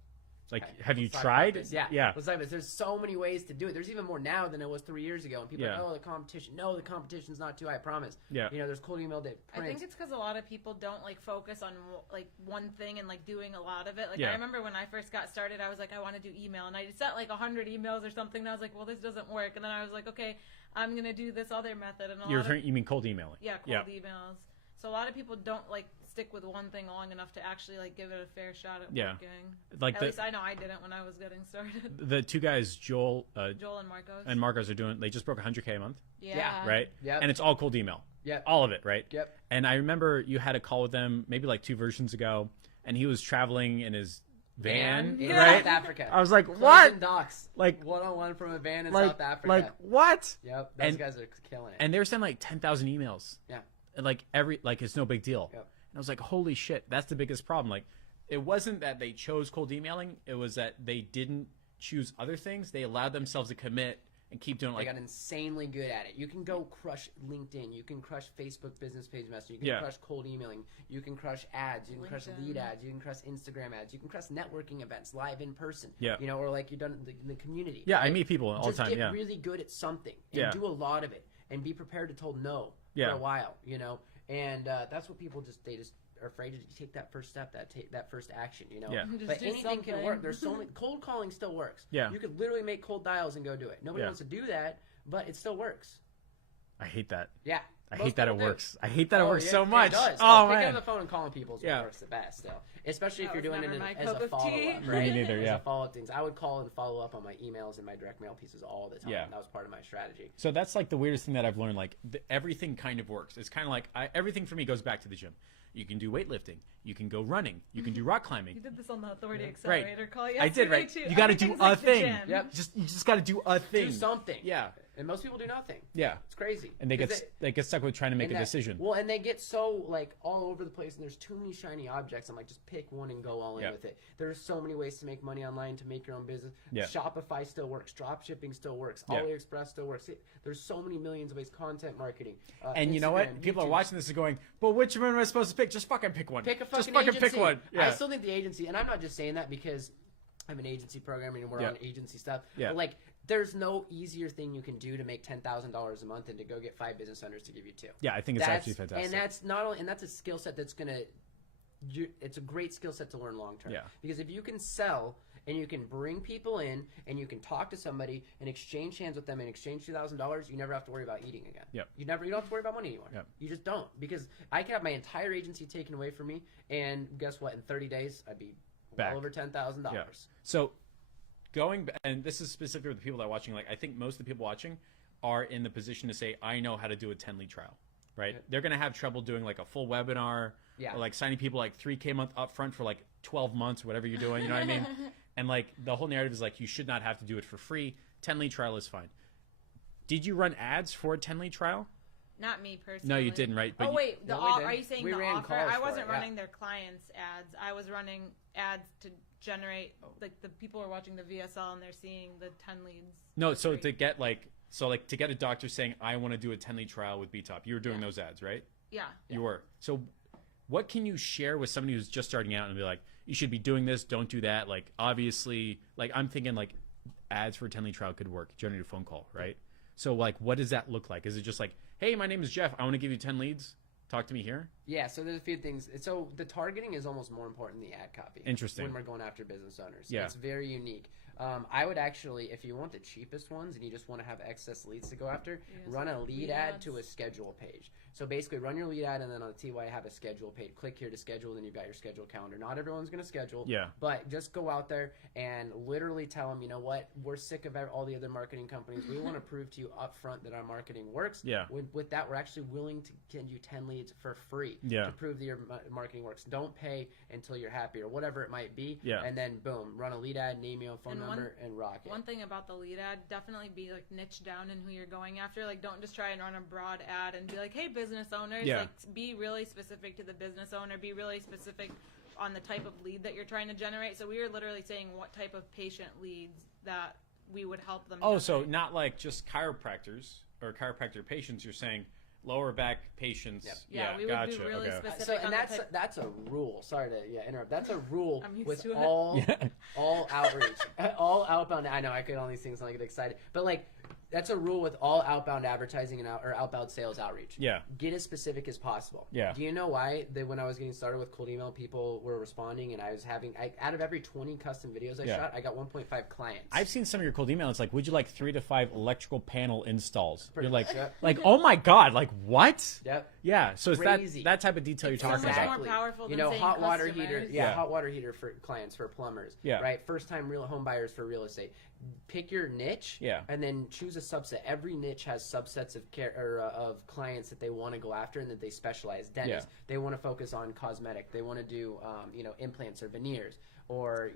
Like, okay, have you let's talk tried? about this. Yeah. Yeah. Let's talk about this. There's so many ways to do it. There's even more now than it was 3 years ago. And people are Yeah. like, oh, the competition. No, the competition's not too high, I promise. Yeah. There's cold email that I think prints. it's because a lot of people don't like focus on like one thing and like doing a lot of it. Like Yeah. I remember when I first got started, I was like, I want to do email, and I just sent like 100 emails or something. And I was like, well, this doesn't work. And then I was like, okay, I'm gonna do this other method. And You mean cold emailing? yeah, cold emails. So a lot of people don't like stick with one thing long enough to actually like give it a fair shot at Yeah. working. Like At least I know I didn't when I was getting started. the 2 guys, Joel Joel and Marcos. and Marcos, are doing. They just broke 100K a month, yeah. right? Yep. And it's all cold email. Yep. All of it, right? Yep. And I remember you had a call with them maybe like 2 versions ago, and he was traveling in his van, in Yeah. South Africa. I was like, Closing what? Docks. Like, One-on-one from a van in like, South Africa. like what? Yep. Those and- guys are killing it. And they were sending like 10,000 emails. Yeah. And like it's no big deal. Yep. And I was like, holy shit, that's the biggest problem. Like, it wasn't that they chose cold emailing; it was that they didn't choose other things. They allowed themselves to commit and keep doing it. They Like, got insanely good at it. You can go crush LinkedIn. You can crush Facebook business page messaging. You can Yeah. crush cold emailing. You can crush ads. You can crush LinkedIn. lead ads. You can crush Instagram ads. You can crush networking events live in person. Yeah. Or like you've done in the community. yeah, I right? meet people all the Just time. get Yeah, really good at something and Yeah. do a lot of it and be prepared to tell no Yeah. for a while. And that's what people just are afraid to take that first step, that first action. Yeah. Just But do anything can something. work. There's so many cold calling still works. Yeah. You could literally make cold dials and go do it. Nobody Yeah. wants to do that, but it still works. I hate that. Yeah. I Most hate that it people do. works. I hate that it works yeah, so it much. does. Oh Picking man. up the phone and calling people is Yeah. what works the best still. Especially if That you're was doing it never my as cup a of tea. follow-up, Me right? neither, As yeah. a follow-up things. I would call and follow up on my emails and my direct mail pieces all the time. Yeah. That was part of my strategy. So that's like the weirdest thing that I've learned. Like everything kind of works. It's kind of like everything for me goes back to the gym. You can do weightlifting. You can go running. You can do rock climbing. You did this on the Authority Right. Accelerator call I yesterday did, right? too. You got to do Everything's a like the thing. gym. Yep. You just got to do a thing. Do something. Yeah. And most people do nothing. Yeah. It's crazy. And they 'Cause get stuck with trying to make a and that- decision. Well, and they get so like all over the place, and there's too many shiny objects. I'm like, just pick one and go all in Yeah. with it. There's so many ways to make money online, to make your own business. Yeah. Shopify still works. Drop shipping still works. Yeah. AliExpress still works. There's so many millions of ways. Content marketing. And you know what? Instagram, People are YouTube. watching this and going, "But which one am I supposed to pick? Just fucking pick one. Pick a fucking Just fucking agency. pick one." Yeah. I still think the agency, and I'm not just saying that because I'm an agency programmer and we're Yeah. on agency stuff. Yeah. But like, there's no easier thing you can do to make $10,000 a month than to go get 5 business owners to give you 2. Yeah, I think it's actually fantastic. And that's not only, and that's a skill set that's gonna. It's a great skill set to learn long term. Yeah. Because if you can sell and you can bring people in and you can talk to somebody and exchange hands with them and exchange $2,000, you never have to worry about eating again. Yep. You don't have to worry about money anymore. Yep. You just don't, because I could have my entire agency taken away from me, and guess what? In 30 days, I'd be Back. well over $10,000. Yeah. So and this is specific with the people that are watching, like I think most of the people watching are in the position to say, I know how to do a 10 lead trial, right? Yeah. They're going to have trouble doing like a full webinar Yeah. or like signing people like $3K a month upfront for like 12 months, whatever you're doing, you know what I mean? And like the whole narrative is like, you should not have to do it for free. 10 lead trial is fine. Did you run ads for a 10 lead trial? Not me personally. No, you didn't, right? But Oh wait, No, we didn't. are you saying We the ran offer? calls I for wasn't it, yeah. running their clients' ads. I was running ads to generate, like the people are watching the VSL and they're seeing the 10 leads. No, so Free. to get to get a doctor saying, I want to do a 10 lead trial with BTOP, you were doing those ads, right? Yeah. You were. So what can you share with somebody who's just starting out and be like, you should be doing this, don't do that? Like, obviously, like I'm thinking like ads for a 10 lead trial could work, generate a phone call, right? So like, what does that look like? Is it just like, hey, my name is Jeff, I want to give you 10 leads, talk to me here? Yeah, so there's a few things. So the targeting is almost more important than the ad copy. Interesting. When we're going after business owners. Yeah. It's very unique. I would actually, if you want the cheapest ones and you just want to have excess leads to go after, run a lead ad ads. to a schedule page. So basically run your lead ad and then on the TY have a schedule page. Click here to schedule, then you've got your schedule calendar. Not everyone's going to schedule. Yeah. But just go out there and literally tell them, you know what, we're sick of all the other marketing companies. We want to prove to you up front that our marketing works. Yeah. With that, we're actually willing to send you 10 leads for free Yeah. to prove that your marketing works. Don't pay until you're happy or whatever it might be. Yeah. And then boom, run a lead ad, name your phone And number, and rock it. One thing about the lead ad, definitely be like niche down in who you're going after. Like, don't just try and run a broad ad and be like, hey, business owners. Yeah. Like, be really specific to the business owner. Be really specific on the type of lead that you're trying to generate. So we were literally saying what type of patient leads that we would help them. Oh, so generate. not like just chiropractors or chiropractor patients, you're saying lower back patients. Yep. Yeah, we would gotcha. be really Okay. specific. So, and on the that's type- that's a rule. Sorry to interrupt. That's a rule I'm used with to it. all outreach, all outbound. I know I could all these things and I get excited, but like that's a rule with all outbound advertising and or outbound sales outreach. Yeah. Get as specific as possible. Yeah. Do you know why that when I was getting started with cold email, people were responding, and I was having out of every 20 custom videos I Yeah. shot, I got 1.5 clients. I've seen some of your cold email. It's like, would you like 3 to 5 electrical panel installs? Pretty You're like, much, yeah. like, oh my god, like what? Yep. Yeah. So it's Crazy. that type of detail It's you're talking so much about. more powerful You than know, saying hot water customers. heater. Yeah. Hot water heater for clients, for plumbers. Yeah. Right. First time real home buyers for real estate. Pick your niche. Yeah. And then choose a subset. Every niche has subsets of care or of clients that they want to go after and that they specialize. Dentists. Yeah. They want to focus on cosmetic. They want to do implants or veneers or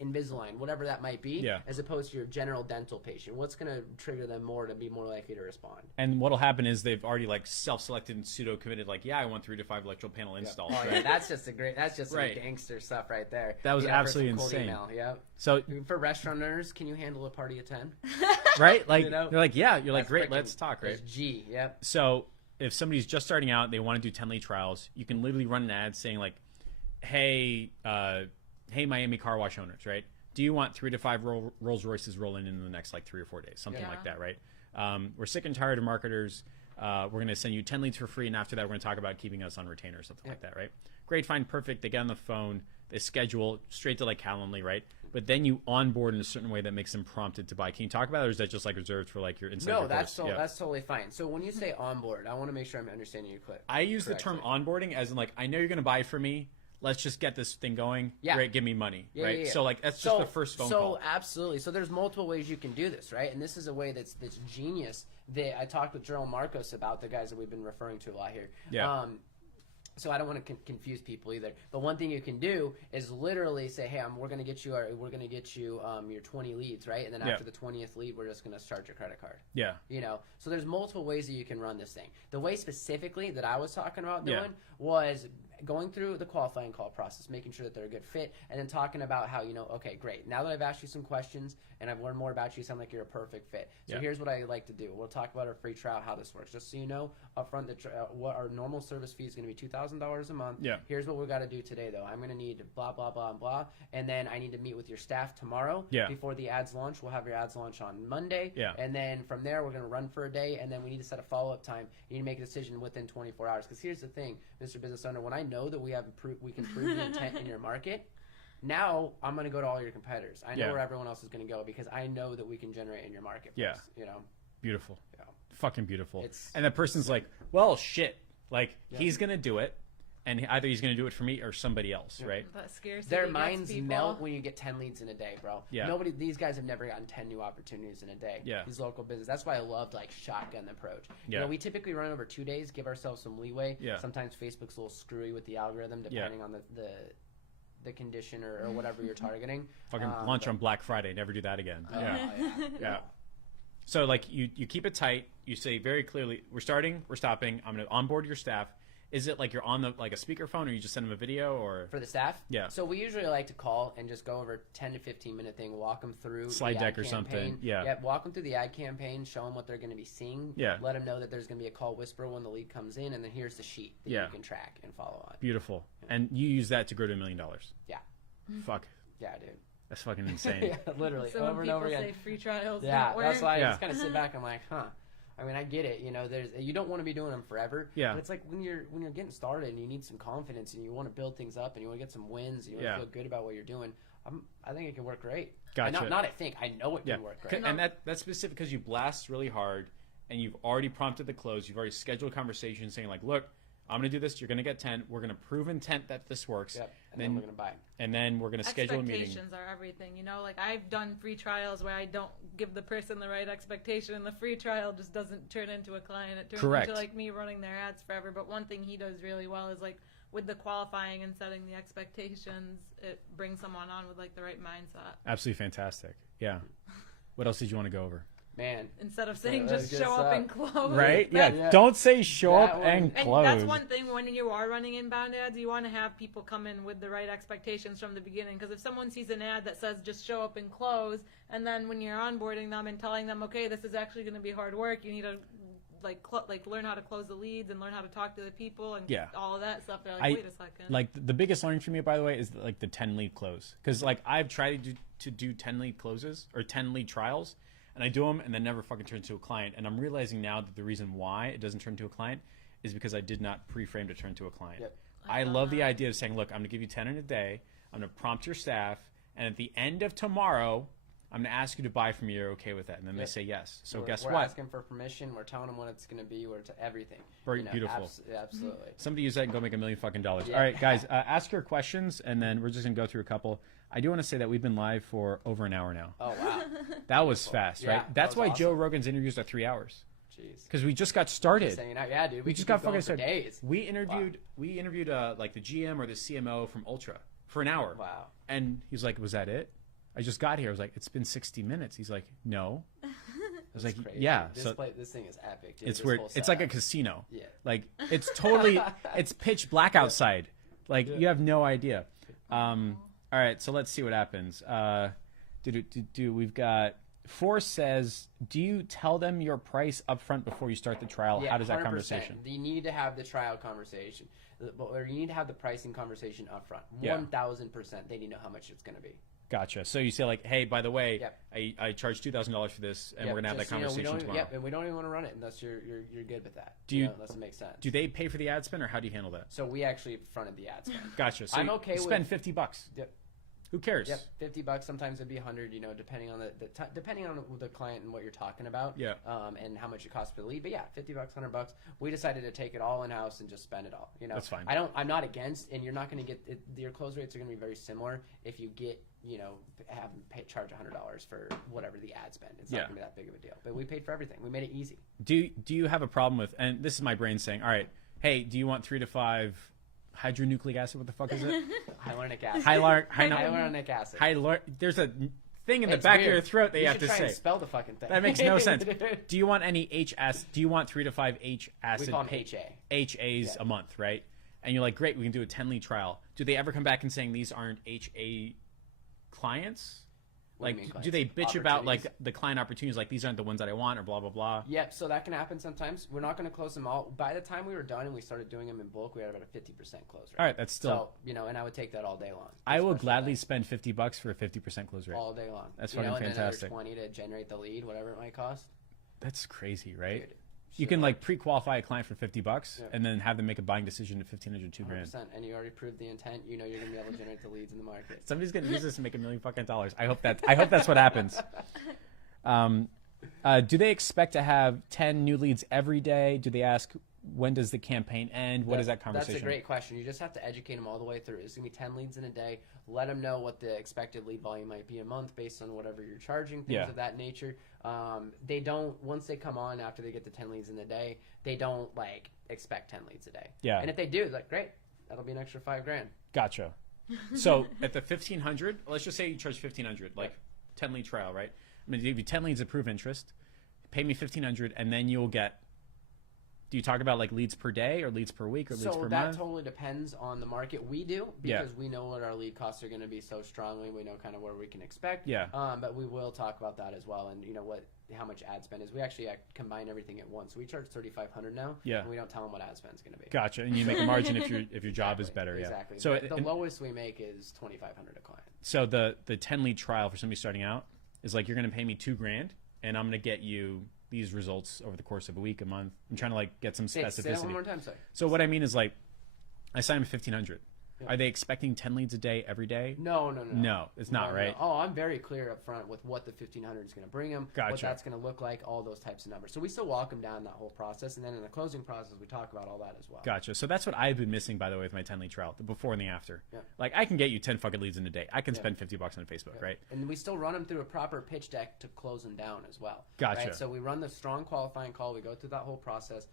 Invisalign, whatever that might be. Yeah. As opposed to your general dental patient. What's going to trigger them more to be more likely to respond? And what'll happen is they've already like self-selected and pseudo-committed. Like, yeah, I want 3 to 5 electrical panel installs. Oh yeah, Right? that's just some Right. gangster stuff right there. That was for absolutely some cold insane. email, Yep. So For restauranteurs, can you handle a party of 10? right, like You know? you're like, yeah, you're like, That's great, freaking- let's talk, right? That's G, yep. So if somebody's just starting out, they want to do 10 lead trials, you can literally run an ad saying like, hey, hey, Miami car wash owners, right? Do you want 3 to 5 Rolls Royces rolling in the next like 3 or 4 days, something Yeah. like that, right? We're sick and tired of marketers. We're going to send you 10 leads for free, and after that, we're going to talk about keeping us on retainer or something like that, right? Great, fine, perfect. They get on the phone, they schedule straight to like Calendly, right? But then you onboard in a certain way that makes them prompted to buy. Can you talk about it, or is that just like reserved for like your inside? No, your that's course? Yeah. that's totally fine. So when you say onboard, I want to make sure I'm understanding you correctly. I use the term onboarding as in like, I know you're going to buy from me. Let's just get this thing going. Yeah. Great, give me money, Yeah, right? yeah, yeah. So like that's just the first phone call. So absolutely. So there's multiple ways you can do this, right? And this is a way that's genius that I talked with Gerald Marcos about, the guys that we've been referring to a lot here. Yeah. So I don't want to confuse people either. But one thing you can do is literally say, "Hey, we're going to get you your 20 leads, right? And then after the 20th lead, we're just going to start your credit card." Yeah. You know, so there's multiple ways that you can run this thing. The way specifically that I was talking about doing was going through the qualifying call process, making sure that they're a good fit, and then talking about how, okay, great. Now that I've asked you some questions and I've learned more about you, you sound like you're a perfect fit. So here's what I like to do. We'll talk about our free trial, how this works. Just so you know, upfront, what our normal service fee is going to be $2,000 a month. Yeah. Here's what we got to do today, though. I'm going to need blah, blah, blah, and blah. And then I need to meet with your staff tomorrow before the ads launch. We'll have your ads launch on Monday. Yeah. And then from there, we're going to run for a day, and then we need to set a follow-up time. You need to make a decision within 24 hours. Because here's the thing, Mr. Business Owner, when I know that we can prove the intent in your market, now I'm going to go to all your competitors. I know where everyone else is going to go because I know that we can generate in your marketplace. Yeah. You know? Beautiful. Yeah. Fucking beautiful. And that person's like, well, shit. Like, he's going to do it, and either he's going to do it for me or somebody else, right? That scarcity Their gets minds people. melt when you get 10 leads in a day, bro. Yeah. These guys have never gotten 10 new opportunities in a day. Yeah. These local business. That's why I loved like shotgun approach. Yeah. We typically run over 2 days, give ourselves some leeway. Yeah. Sometimes Facebook's a little screwy with the algorithm depending on the condition or whatever you're targeting. Fucking lunch on Black Friday. Never do that again. Yeah. So like you keep it tight. You say very clearly, we're starting, we're stopping. I'm going to onboard your staff. Is it like you're on a speakerphone, or you just send them a video, or For the staff? Yeah. So we usually like to call and just go over a 10 to 15 minute thing, walk them through Slide the deck ad or something. campaign. Yeah. Walk them through the ad campaign, show them what they're going to be seeing. Yeah. Let them know that there's going to be a call whisper when the lead comes in, and then here's the sheet that you can track and follow on. beautiful? And you use that to grow to $1 million. Yeah. Fuck, Yeah, dude. that's fucking insane. Yeah, literally. So over when and over people again. say free trials Yeah, don't work, that's why I Yeah. just kind of sit back. I'm like, huh. I mean, I get it. You don't want to be doing them forever. Yeah. But it's like when you're getting started and you need some confidence and you want to build things up and you want to get some wins and you want to feel good about what you're doing. I think it can work great. Gotcha. Not I think. I know it can work great. And that's specific because you blast really hard, and you've already prompted the close. You've already scheduled a conversation saying like, look, I'm going to do this. You're going to get 10. We're going to prove intent that this works. Yep. And then we're going to buy. And then we're going to schedule a meeting. Expectations are everything. Like I've done free trials where I don't give the person the right expectation, and the free trial just doesn't turn into a client. It turns Correct. into like me running their ads forever. But one thing he does really well is like with the qualifying and setting the expectations, it brings someone on with like the right mindset. Absolutely fantastic. Yeah. What else did you want to go over? Man. Instead of saying that just was show good up stuff. and close. Right? That- Yeah. Don't say show That up one- and And close. that's one thing when you are running inbound ads, you want to have people come in with the right expectations from the beginning. Because if someone sees an ad that says just show up and close, and then when you're onboarding them and telling them, okay, this is actually going to be hard work, you need to learn how to close the leads and learn how to talk to the people and all of that stuff. They're like, wait a second. Like the biggest learning for me, by the way, is like the 10 lead close. Because like I've tried to do 10 lead closes or 10 lead trials, and I do them and then never fucking turn to a client. And I'm realizing now that the reason why it doesn't turn to a client is because I did not pre-frame to turn to a client. Yep. I love the idea of saying, look, I'm going to give you 10 in a day. I'm going to prompt your staff. And at the end of tomorrow, I'm going to ask you to buy from me. You're okay with that? And then they say yes. So guess we're what? asking for permission. We're telling them what it's going to be. We're to everything. Very beautiful. Absolutely. Somebody use that and go make $1 million fucking dollars. Yeah. All right, guys, ask your questions, and then we're just gonna go through a couple. I do want to say that we've been live for over an hour now. Oh, wow. That was fast, Yeah, right? that That's was why Joe awesome. Rogan's interviews are 3 hours Jeez. because we just got started. Just hanging out. Yeah, dude. We could just keep got going fucking for started. days. We interviewed like the GM or the CMO from Ultra for an hour. Wow. And he's like, "Was that it? I just got here." I was like, "It's been 60 minutes." He's like, "No." I was like, Crazy. "Yeah." This So this thing is epic, dude. it's This weird. whole It's like a setup. casino. Yeah. Like it's totally, it's pitch black outside. Like you have no idea. All right, so let's see what happens. We've got Force says, do you tell them your price up front before you start the trial? Yeah, How does that 100%. conversation? You need to have the trial conversation, or you need to have the pricing conversation up front. Yeah. 1,000%. They need to know how much it's going to be. Gotcha. So you say like, hey, by the way, Yep. I charge $2,000 for this, and Yep, we're gonna have that just, we conversation don't, tomorrow. Yep, and we don't even want to run it unless you're good with that. Do you- unless it makes sense. Do they pay for the ad spend, or how do you handle that? So we actually fronted the ad spend. Gotcha. So I'm you- okay you spend with- $50. Yep. Who cares? Yep, $50. Sometimes it'd be 100. Depending on depending on the client and what you're talking about. Yeah. And how much it costs per lead. But yeah, $50, $100. We decided to take it all in house and just spend it all. That's fine. I'm not against, and you're not going to get your close rates are going to be very similar if you get have them charge $100 for whatever the ad spend. It's not going to be that big of a deal. But we paid for everything. We made it easy. Do you have a problem with? And this is my brain saying, all right, hey, do you want 3 to 5 hydronucleic acid. What the fuck is it? Hyaluronic acid. Hyaluronic acid. There's a thing in the It's back weird. of your throat that you have should to try say. and spell the fucking thing. That makes no sense. Do you want any H acid? Do you want 3 to 5 H acid? We call them HA. HAs a month, right? And you're like, great, we can do a 10-lead trial. Do they ever come back and saying these aren't HA clients? What do you Like, mean do they clients? bitch about like Opportunities? the client opportunities? Like, these aren't the ones that I want, or blah blah blah. Yep, so that can happen sometimes. We're not going to close them all. By the time we were done and we started doing them in bulk, we had about a 50% close rate. All right, that's still. So, and I would take that all day long. I will Especially gladly spend $50 for a 50% close that, rate. all day long. That's You know, fucking and then another fantastic. 20 to generate the lead, whatever it might cost. That's crazy, right? Dude, You can like pre-qualify a client for $50 Yeah. and then have them make a buying decision at $1,500, $2,000. 100%, and you already proved the intent. You know you're going to be able to generate the leads in the market. Somebody's gonna use this to make $1 million fucking dollars. I hope that's what happens. Do they expect to have 10 new leads every day? Do they ask when does the campaign end? What is that conversation? That's a great question. You just have to educate them all the way through. It's going to be 10 leads in a day. Let them know what the expected lead volume might be a month based on whatever you're charging, things Yeah. of that nature. They don't, once they come on after they get the 10 leads in a day, they don't like expect 10 leads a day. Yeah. And if they do, it's like, great, that'll be an extra $5,000. Gotcha. So at the 1,500, let's just say you charge 1,500, like 10 lead trial, right? I'm gonna give you 10 leads of proof interest. Pay me 1,500, and then you'll get. Do you talk about like leads per day or leads per week or leads So per that month? totally depends on the market. We do Yeah. because we know what our lead costs are going to be so strongly. We know kind of where we can expect. Yeah. But we will talk about that as well, and how much ad spend is. We actually combine everything at once. We charge $3,500 now. Yeah. And we don't tell them what ad spend is going to be. Gotcha, and you make a margin if your job is better. Yeah. Exactly. So the lowest we make is $2,500 a client. So the 10 lead trial for somebody starting out is like, you're going to pay me $2,000 and I'm going to get you these results over the course of a week, a month. I'm trying to like get some Say that one specificity. more time, sorry. So what I mean is like, I sign them at 1,500. Yeah. Are they expecting 10 leads a day every day? No. No, it's not, right? Oh, I'm very clear up front with what the 1,500 is going to bring them, what Gotcha. that's going to look like, all those types of numbers. So we still walk them down that whole process, and then in the closing process, we talk about all that as well. Gotcha. So that's what I've been missing, by the way, with my 10 lead trial, the before and the after. Yeah. Like, I can get you 10 fucking leads in a day. I can Yeah. spend $50 on Facebook, Yeah. right? And we still run them through a proper pitch deck to close them down as well. Gotcha. Right? So we run the strong qualifying call. We go through that whole process.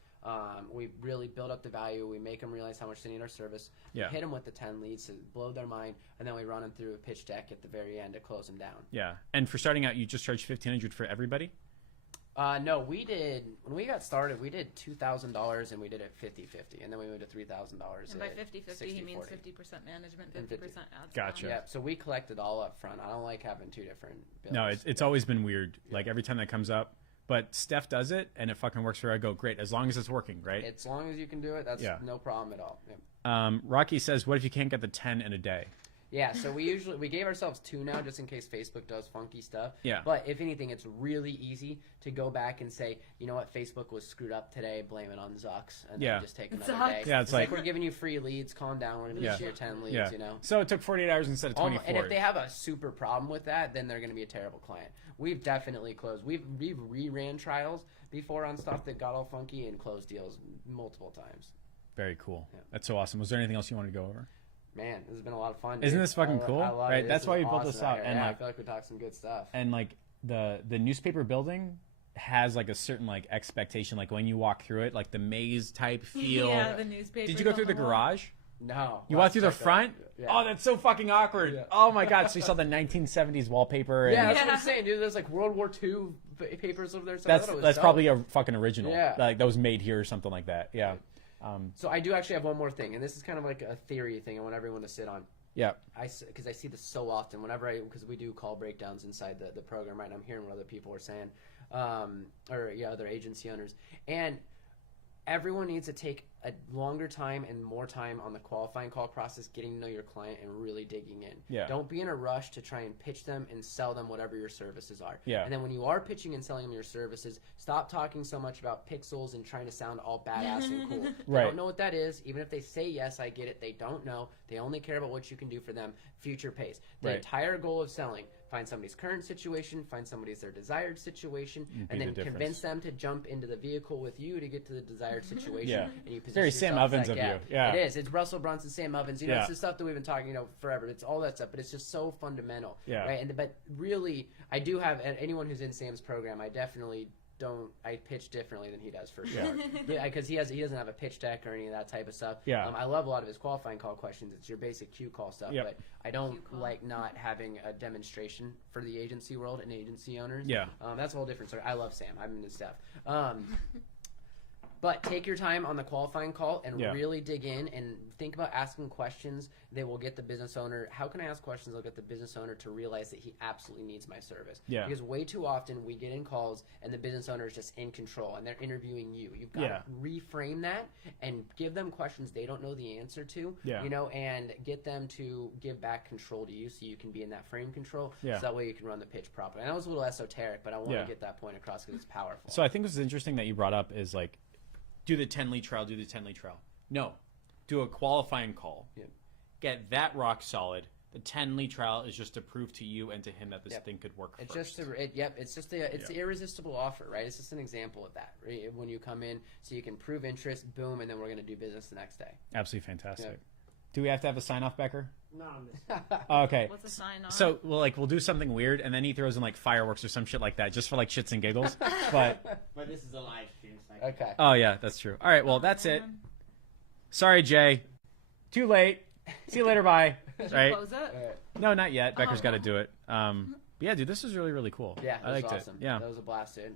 We really build up the value. We make them realize how much they need our service. Yeah. We hit them with the 10 leads to blow their mind, and then we run them through a pitch deck at the very end to close them down. Yeah. And for starting out, you just charge $1,500 for everybody? No, we did, when we got started, we did $2,000 and we did it 50-50. And then we moved to $3,000. And by at 50-50, he means 60-40. 50% management, And 50% 50. ads. Gotcha. Yeah, so we collected all up front. I don't like having two different bills. No, it's always been weird. Like, every time that comes up. But Steph does it, and it fucking works for her. I go, great, as long as it's working, right? As long as you can do it, that's Yeah. no problem at all. Yeah. Rocky says, what if you can't get the 10 in a day? Yeah, so we gave ourselves 2 now just in case Facebook does funky stuff. Yeah. But if anything, it's really easy to go back and say, you know what, Facebook was screwed up today, blame it on Zucks, and Yeah. then just take another Zucks. day. Yeah, it's like- we're giving you free leads, calm down, we're going to Yeah. give you your 10 leads, Yeah. you know. So it took 48 hours instead of 24. And if they have a super problem with that, then they're going to be a terrible client. We've definitely closed. We've re-ran trials before on stuff that got all funky and closed deals multiple times. Very cool. Yeah. That's so awesome. Was there anything else you wanted to go over? Man, this has been a lot of fun. Isn't dude. this fucking cool? I love Right, it. that's This why is we built this awesome out, out here. and, yeah, like- I feel like we talked some good stuff. And like the newspaper building has like a certain like expectation, like when you walk through it, like the maze type feel. Yeah, the newspaper. Did you go through the garage? No. You I'll walked through the check that front? out. Yeah. Oh, that's so fucking awkward. Yeah. Oh my god. So you saw the 1970s wallpaper. And Yeah, that's what Yeah. I'm saying, dude. There's like World War II papers over there. So I that's thought it was that's dope. probably a fucking original. Yeah. Like that was made here or something like that. Yeah. So I do actually have one more thing, and this is kind of like a theory thing I want everyone to sit on. Yeah. Because I see this so often whenever because we do call breakdowns inside the program, right? And I'm hearing what other people are saying, other agency owners, and everyone needs to take a longer time and more time on the qualifying call process, getting to know your client and really digging in. Yeah. Don't be in a rush to try and pitch them and sell them whatever your services are. Yeah. And then when you are pitching and selling them your services, stop talking so much about pixels and trying to sound all badass and cool. They Right. don't know what that is. Even if they say yes, I get it. They don't know. They only care about what you can do for them. Future pace. The Right. entire goal of selling: find somebody's current situation, find somebody's their desired situation, Be and then the difference. convince them to jump into the vehicle with you to get to the desired situation. Yeah. And you position Very Sam yourself as Ovens that of gap. you. Yeah. It is. It's Russell Brunson, Sam Ovens. You know, Yeah. it's the stuff that we've been talking, forever. It's all that stuff, but it's just so fundamental. Yeah. Right. But really, I do have anyone who's in Sam's program. I definitely I pitch differently than he does for sure. Yeah, because he doesn't have a pitch deck or any of that type of stuff. Yeah. I love a lot of his qualifying call questions. It's your basic Q call stuff, Yep. but I don't Q call. like not having a demonstration for the agency world and agency owners. Yeah. That's a whole different story. I love Sam. I'm into stuff. But take your time on the qualifying call and Yeah. really dig in and think about asking questions that will get the business owner. How can I ask questions that'll get the business owner to realize that he absolutely needs my service? Yeah. Because way too often we get in calls and the business owner is just in control and they're interviewing you. You've got Yeah. to reframe that and give them questions they don't know the answer to. Yeah. You know, and get them to give back control to you so you can be in that frame control. Yeah. So that way you can run the pitch properly. I know it's a little esoteric, but I want Yeah. to get that point across because it's powerful. So I think what's interesting that you brought up is like, do the 10 lead trial, do the 10 lead trial. No, do a qualifying call. Yep. Get that rock solid. The 10 lead trial is just to prove to you and to him that this Yep. thing could work. It's first. just the irresistible offer, right? It's just an example of that. Right? When you come in, so you can prove interest, boom, and then we're going to do business the next day. Absolutely fantastic. Yeah. Do we have to have a sign off, Becker? Not on this. Okay. What's a sign off? So we'll do something weird, and then he throws in like fireworks or some shit like that, just for like shits and giggles. But But this is a live stream. So Okay. oh yeah, that's true. All right, well that's it. Sorry, Jay. Too late. See you later. Bye. Right? Close it. No, not yet. Becker's Oh, got to no. do it. But yeah, dude, this was really really cool. Yeah, I that was liked awesome. it. Yeah. That was a blast, dude.